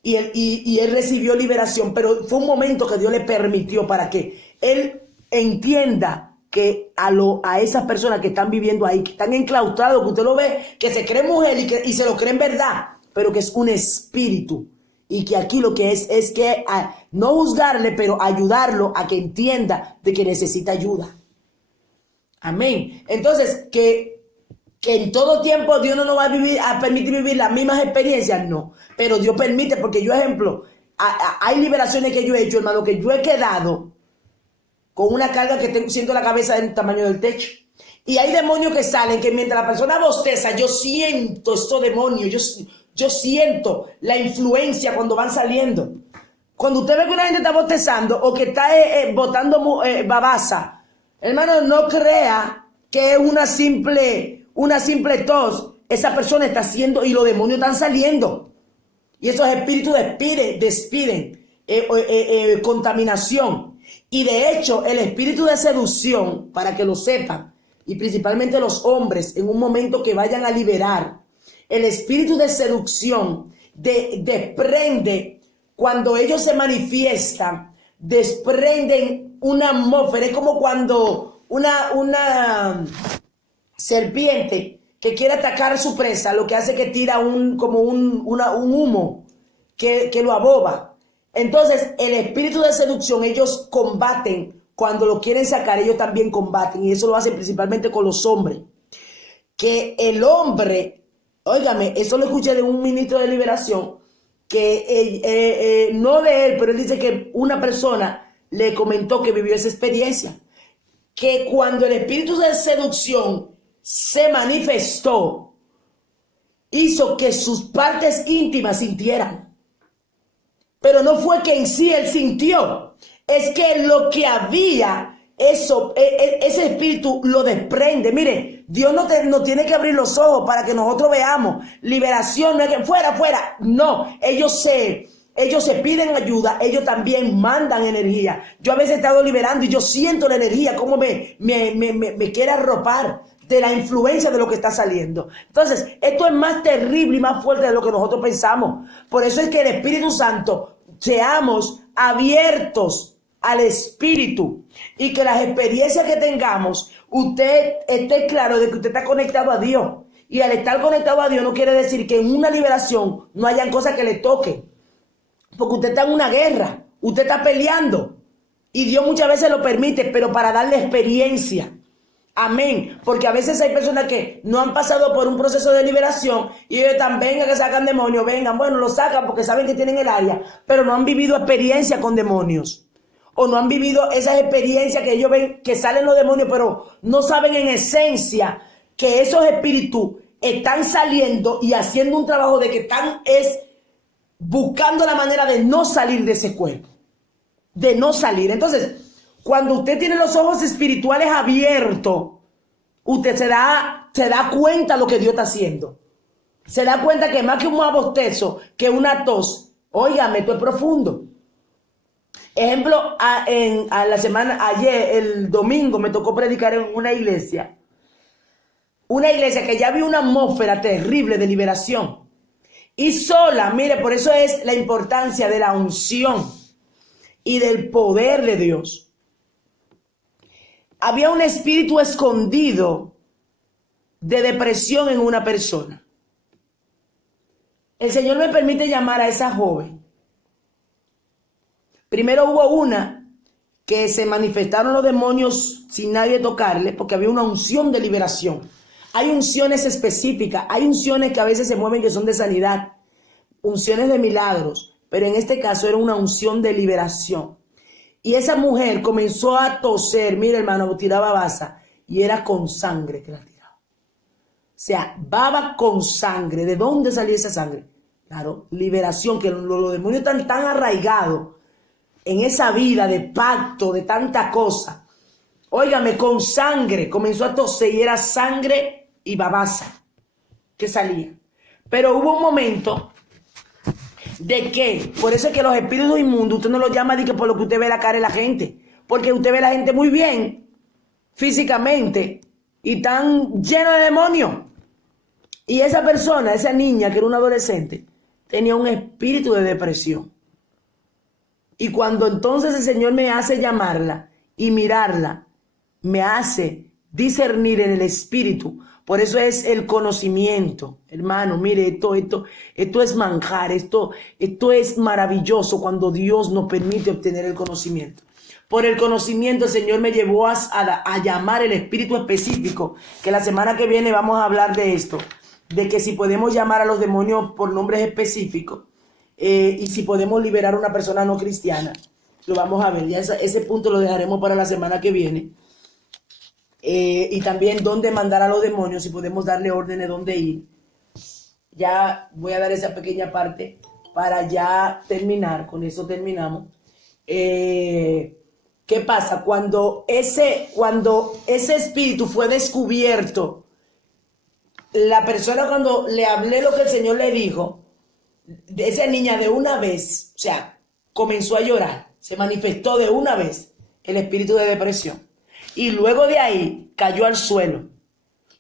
Y él recibió liberación, pero fue un momento que Dios le permitió para que él entienda que a esas personas que están viviendo ahí, que están enclaustrados, que usted lo ve, que se cree mujer y se lo creen verdad, pero que es un espíritu. Y que aquí lo que es que no juzgarle, pero ayudarlo a que entienda de que necesita ayuda. Amén. Entonces, que en todo tiempo Dios no nos va a permitir vivir las mismas experiencias, no. Pero Dios permite, porque yo, ejemplo, hay liberaciones que yo he hecho, hermano, que yo he quedado con una carga que siento la cabeza del tamaño del techo. Y hay demonios que salen, que mientras la persona bosteza, yo siento estos demonios, yo siento la influencia cuando van saliendo. Cuando usted ve que una gente está bostezando o que está botando babasa, hermano, no crea que es una simple tos. Esa persona está haciendo y los demonios están saliendo. Y esos espíritus despiden contaminación. Y de hecho, el espíritu de seducción, para que lo sepan, y principalmente los hombres, en un momento que vayan a liberar, el espíritu de seducción desprende, cuando ellos se manifiestan, desprenden una atmósfera. Es como cuando una serpiente que quiere atacar a su presa, lo que hace es que tira un humo que lo aboba. Entonces, el espíritu de seducción, ellos combaten. Cuando lo quieren sacar, ellos también combaten. Y eso lo hacen principalmente con los hombres. Que el hombre, óigame, eso lo escuché de un ministro de liberación, que no de él, pero él dice que una persona le comentó que vivió esa experiencia. Que cuando el espíritu de seducción se manifestó, hizo que sus partes íntimas sintieran. Pero no fue que en sí él sintió, es que lo que había, ese espíritu lo desprende. Mire, Dios no tiene que abrir los ojos para que nosotros veamos. Liberación no es que fuera. No, ellos se piden ayuda, ellos también mandan energía. Yo a veces he estado liberando y yo siento la energía, como me quiere arropar de la influencia de lo que está saliendo. Entonces, esto es más terrible y más fuerte de lo que nosotros pensamos. Por eso es que el Espíritu Santo, seamos abiertos al Espíritu y que las experiencias que tengamos, usted esté claro de que usted está conectado a Dios. Y al estar conectado a Dios no quiere decir que en una liberación no hayan cosas que le toquen. Porque usted está en una guerra, usted está peleando. Y Dios muchas veces lo permite, pero para darle experiencia. Amén. Porque a veces hay personas que no han pasado por un proceso de liberación y ellos están, vengan que sacan demonios, vengan. Bueno, lo sacan porque saben que tienen el área, pero no han vivido experiencia con demonios. O no han vivido esas experiencias que ellos ven que salen los demonios, pero no saben en esencia que esos espíritus están saliendo y haciendo un trabajo de que están buscando la manera de no salir de ese cuerpo. De no salir. Entonces, cuando usted tiene los ojos espirituales abiertos, usted se da cuenta de lo que Dios está haciendo. Se da cuenta que más que un bostezo, que una tos, óigame, esto es profundo. Ejemplo, ayer, el domingo, me tocó predicar en una iglesia que ya había una atmósfera terrible de liberación. Y sola, mire, por eso es la importancia de la unción y del poder de Dios. Había un espíritu escondido de depresión en una persona. El Señor me permite llamar a esa joven. Primero hubo una que se manifestaron los demonios sin nadie tocarle, porque había una unción de liberación. Hay unciones específicas, hay unciones que a veces se mueven que son de sanidad, unciones de milagros, pero en este caso era una unción de liberación. Y esa mujer comenzó a toser, mira hermano, tiraba basa, y era con sangre que la tiraba. O sea, baba con sangre. ¿De dónde salía esa sangre? Claro, liberación, que los demonios están tan arraigados en esa vida de pacto, de tanta cosa. Óigame, con sangre comenzó a toser y era sangre y babasa que salía. Pero hubo un momento de que, por eso es que los espíritus inmundos, usted no los llama de que por lo que usted ve la cara de la gente, porque usted ve a la gente muy bien físicamente y tan lleno de demonios. Y esa persona, esa niña que era una adolescente, tenía un espíritu de depresión. Y cuando entonces el Señor me hace llamarla y mirarla, me hace discernir en el espíritu. Por eso es el conocimiento, hermano. Mire, esto es manjar, esto es maravilloso cuando Dios nos permite obtener el conocimiento. Por el conocimiento el Señor me llevó a llamar el espíritu específico, que la semana que viene vamos a hablar de esto, de que si podemos llamar a los demonios por nombres específicos, y si podemos liberar a una persona no cristiana, lo vamos a ver. Ya ese punto lo dejaremos para la semana que viene. Y también dónde mandar a los demonios, si podemos darle órdenes dónde ir. Ya voy a dar esa pequeña parte para ya terminar. Con eso terminamos. ¿Qué pasa? Cuando ese espíritu fue descubierto, la persona, cuando le hablé lo que el Señor le dijo, de esa niña de una vez, o sea, comenzó a llorar, se manifestó de una vez el espíritu de depresión. Y luego de ahí cayó al suelo.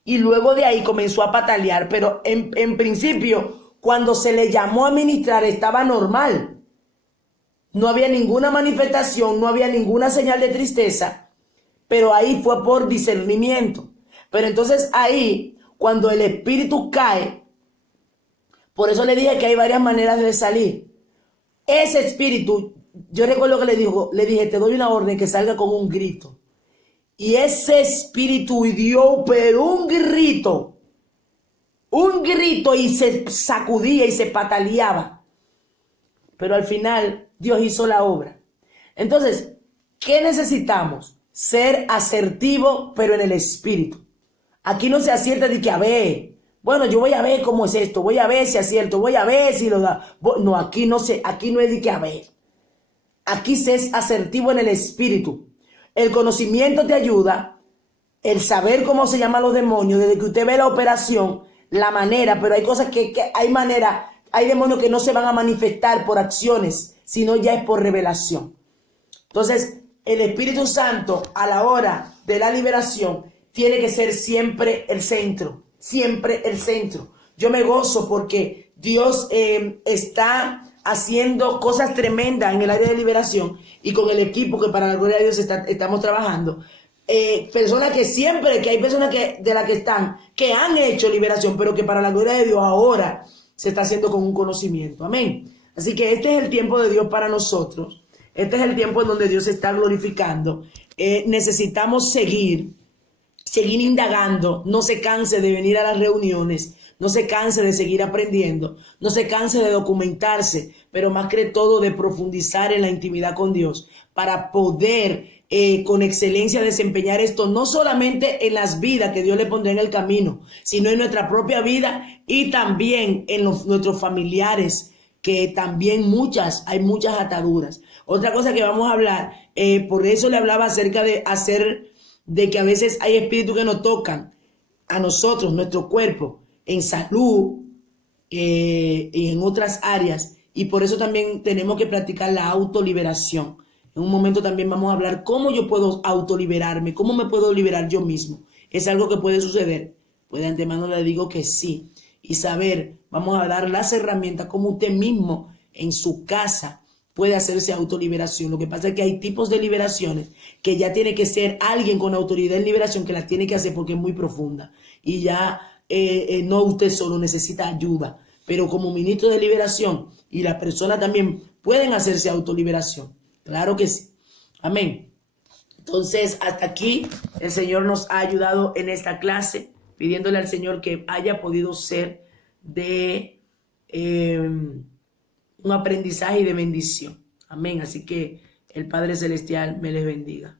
Y luego de ahí comenzó a patalear. Pero en principio, cuando se le llamó a ministrar, estaba normal. No había ninguna manifestación, no había ninguna señal de tristeza. Pero ahí fue por discernimiento. Pero entonces ahí, cuando el espíritu cae, por eso le dije que hay varias maneras de salir. Ese espíritu, yo recuerdo que le dije, te doy una orden que salga con un grito. Y ese espíritu dio pero un grito y se sacudía y se pataleaba. Pero al final Dios hizo la obra. Entonces, ¿qué necesitamos? Ser asertivo, pero en el espíritu. Aquí no se acierta de que a ver, bueno, yo voy a ver cómo es esto, voy a ver si acierto, voy a ver si lo da. No, aquí no es de que a ver. Aquí se es asertivo en el espíritu. El conocimiento te ayuda, el saber cómo se llaman los demonios, desde que usted ve la operación, la manera, pero hay cosas que hay demonios que no se van a manifestar por acciones, sino ya es por revelación. Entonces, el Espíritu Santo a la hora de la liberación tiene que ser siempre el centro, siempre el centro. Yo me gozo porque Dios está haciendo cosas tremendas en el área de liberación y con el equipo que para la gloria de Dios estamos trabajando. Personas que siempre, que hay personas de las que están, que han hecho liberación, pero que para la gloria de Dios ahora se está haciendo con un conocimiento. Amén. Así que este es el tiempo de Dios para nosotros. Este es el tiempo en donde Dios se está glorificando. Necesitamos seguir indagando. No se canse de venir a las reuniones. No se canse de seguir aprendiendo, no se canse de documentarse, pero más que todo de profundizar en la intimidad con Dios para poder con excelencia desempeñar esto, no solamente en las vidas que Dios le pondrá en el camino, sino en nuestra propia vida y también en nuestros familiares, que también hay muchas ataduras. Otra cosa que vamos a hablar, por eso le hablaba acerca de que a veces hay espíritus que nos tocan a nosotros, nuestro cuerpo, en salud y en otras áreas, y por eso también tenemos que practicar la autoliberación. En un momento también vamos a hablar cómo yo puedo autoliberarme, cómo me puedo liberar yo mismo. ¿Es algo que puede suceder? Pues de antemano le digo que sí. Y saber, vamos a dar las herramientas como usted mismo en su casa puede hacerse autoliberación. Lo que pasa es que hay tipos de liberaciones que ya tiene que ser alguien con autoridad en liberación que las tiene que hacer porque es muy profunda. Y ya no usted solo necesita ayuda, pero como ministro de liberación y la persona también pueden hacerse autoliberación. Claro que sí. Amén. Entonces, hasta aquí el Señor nos ha ayudado en esta clase, pidiéndole al Señor que haya podido ser de un aprendizaje y de bendición. Amén. Así que el Padre Celestial me les bendiga.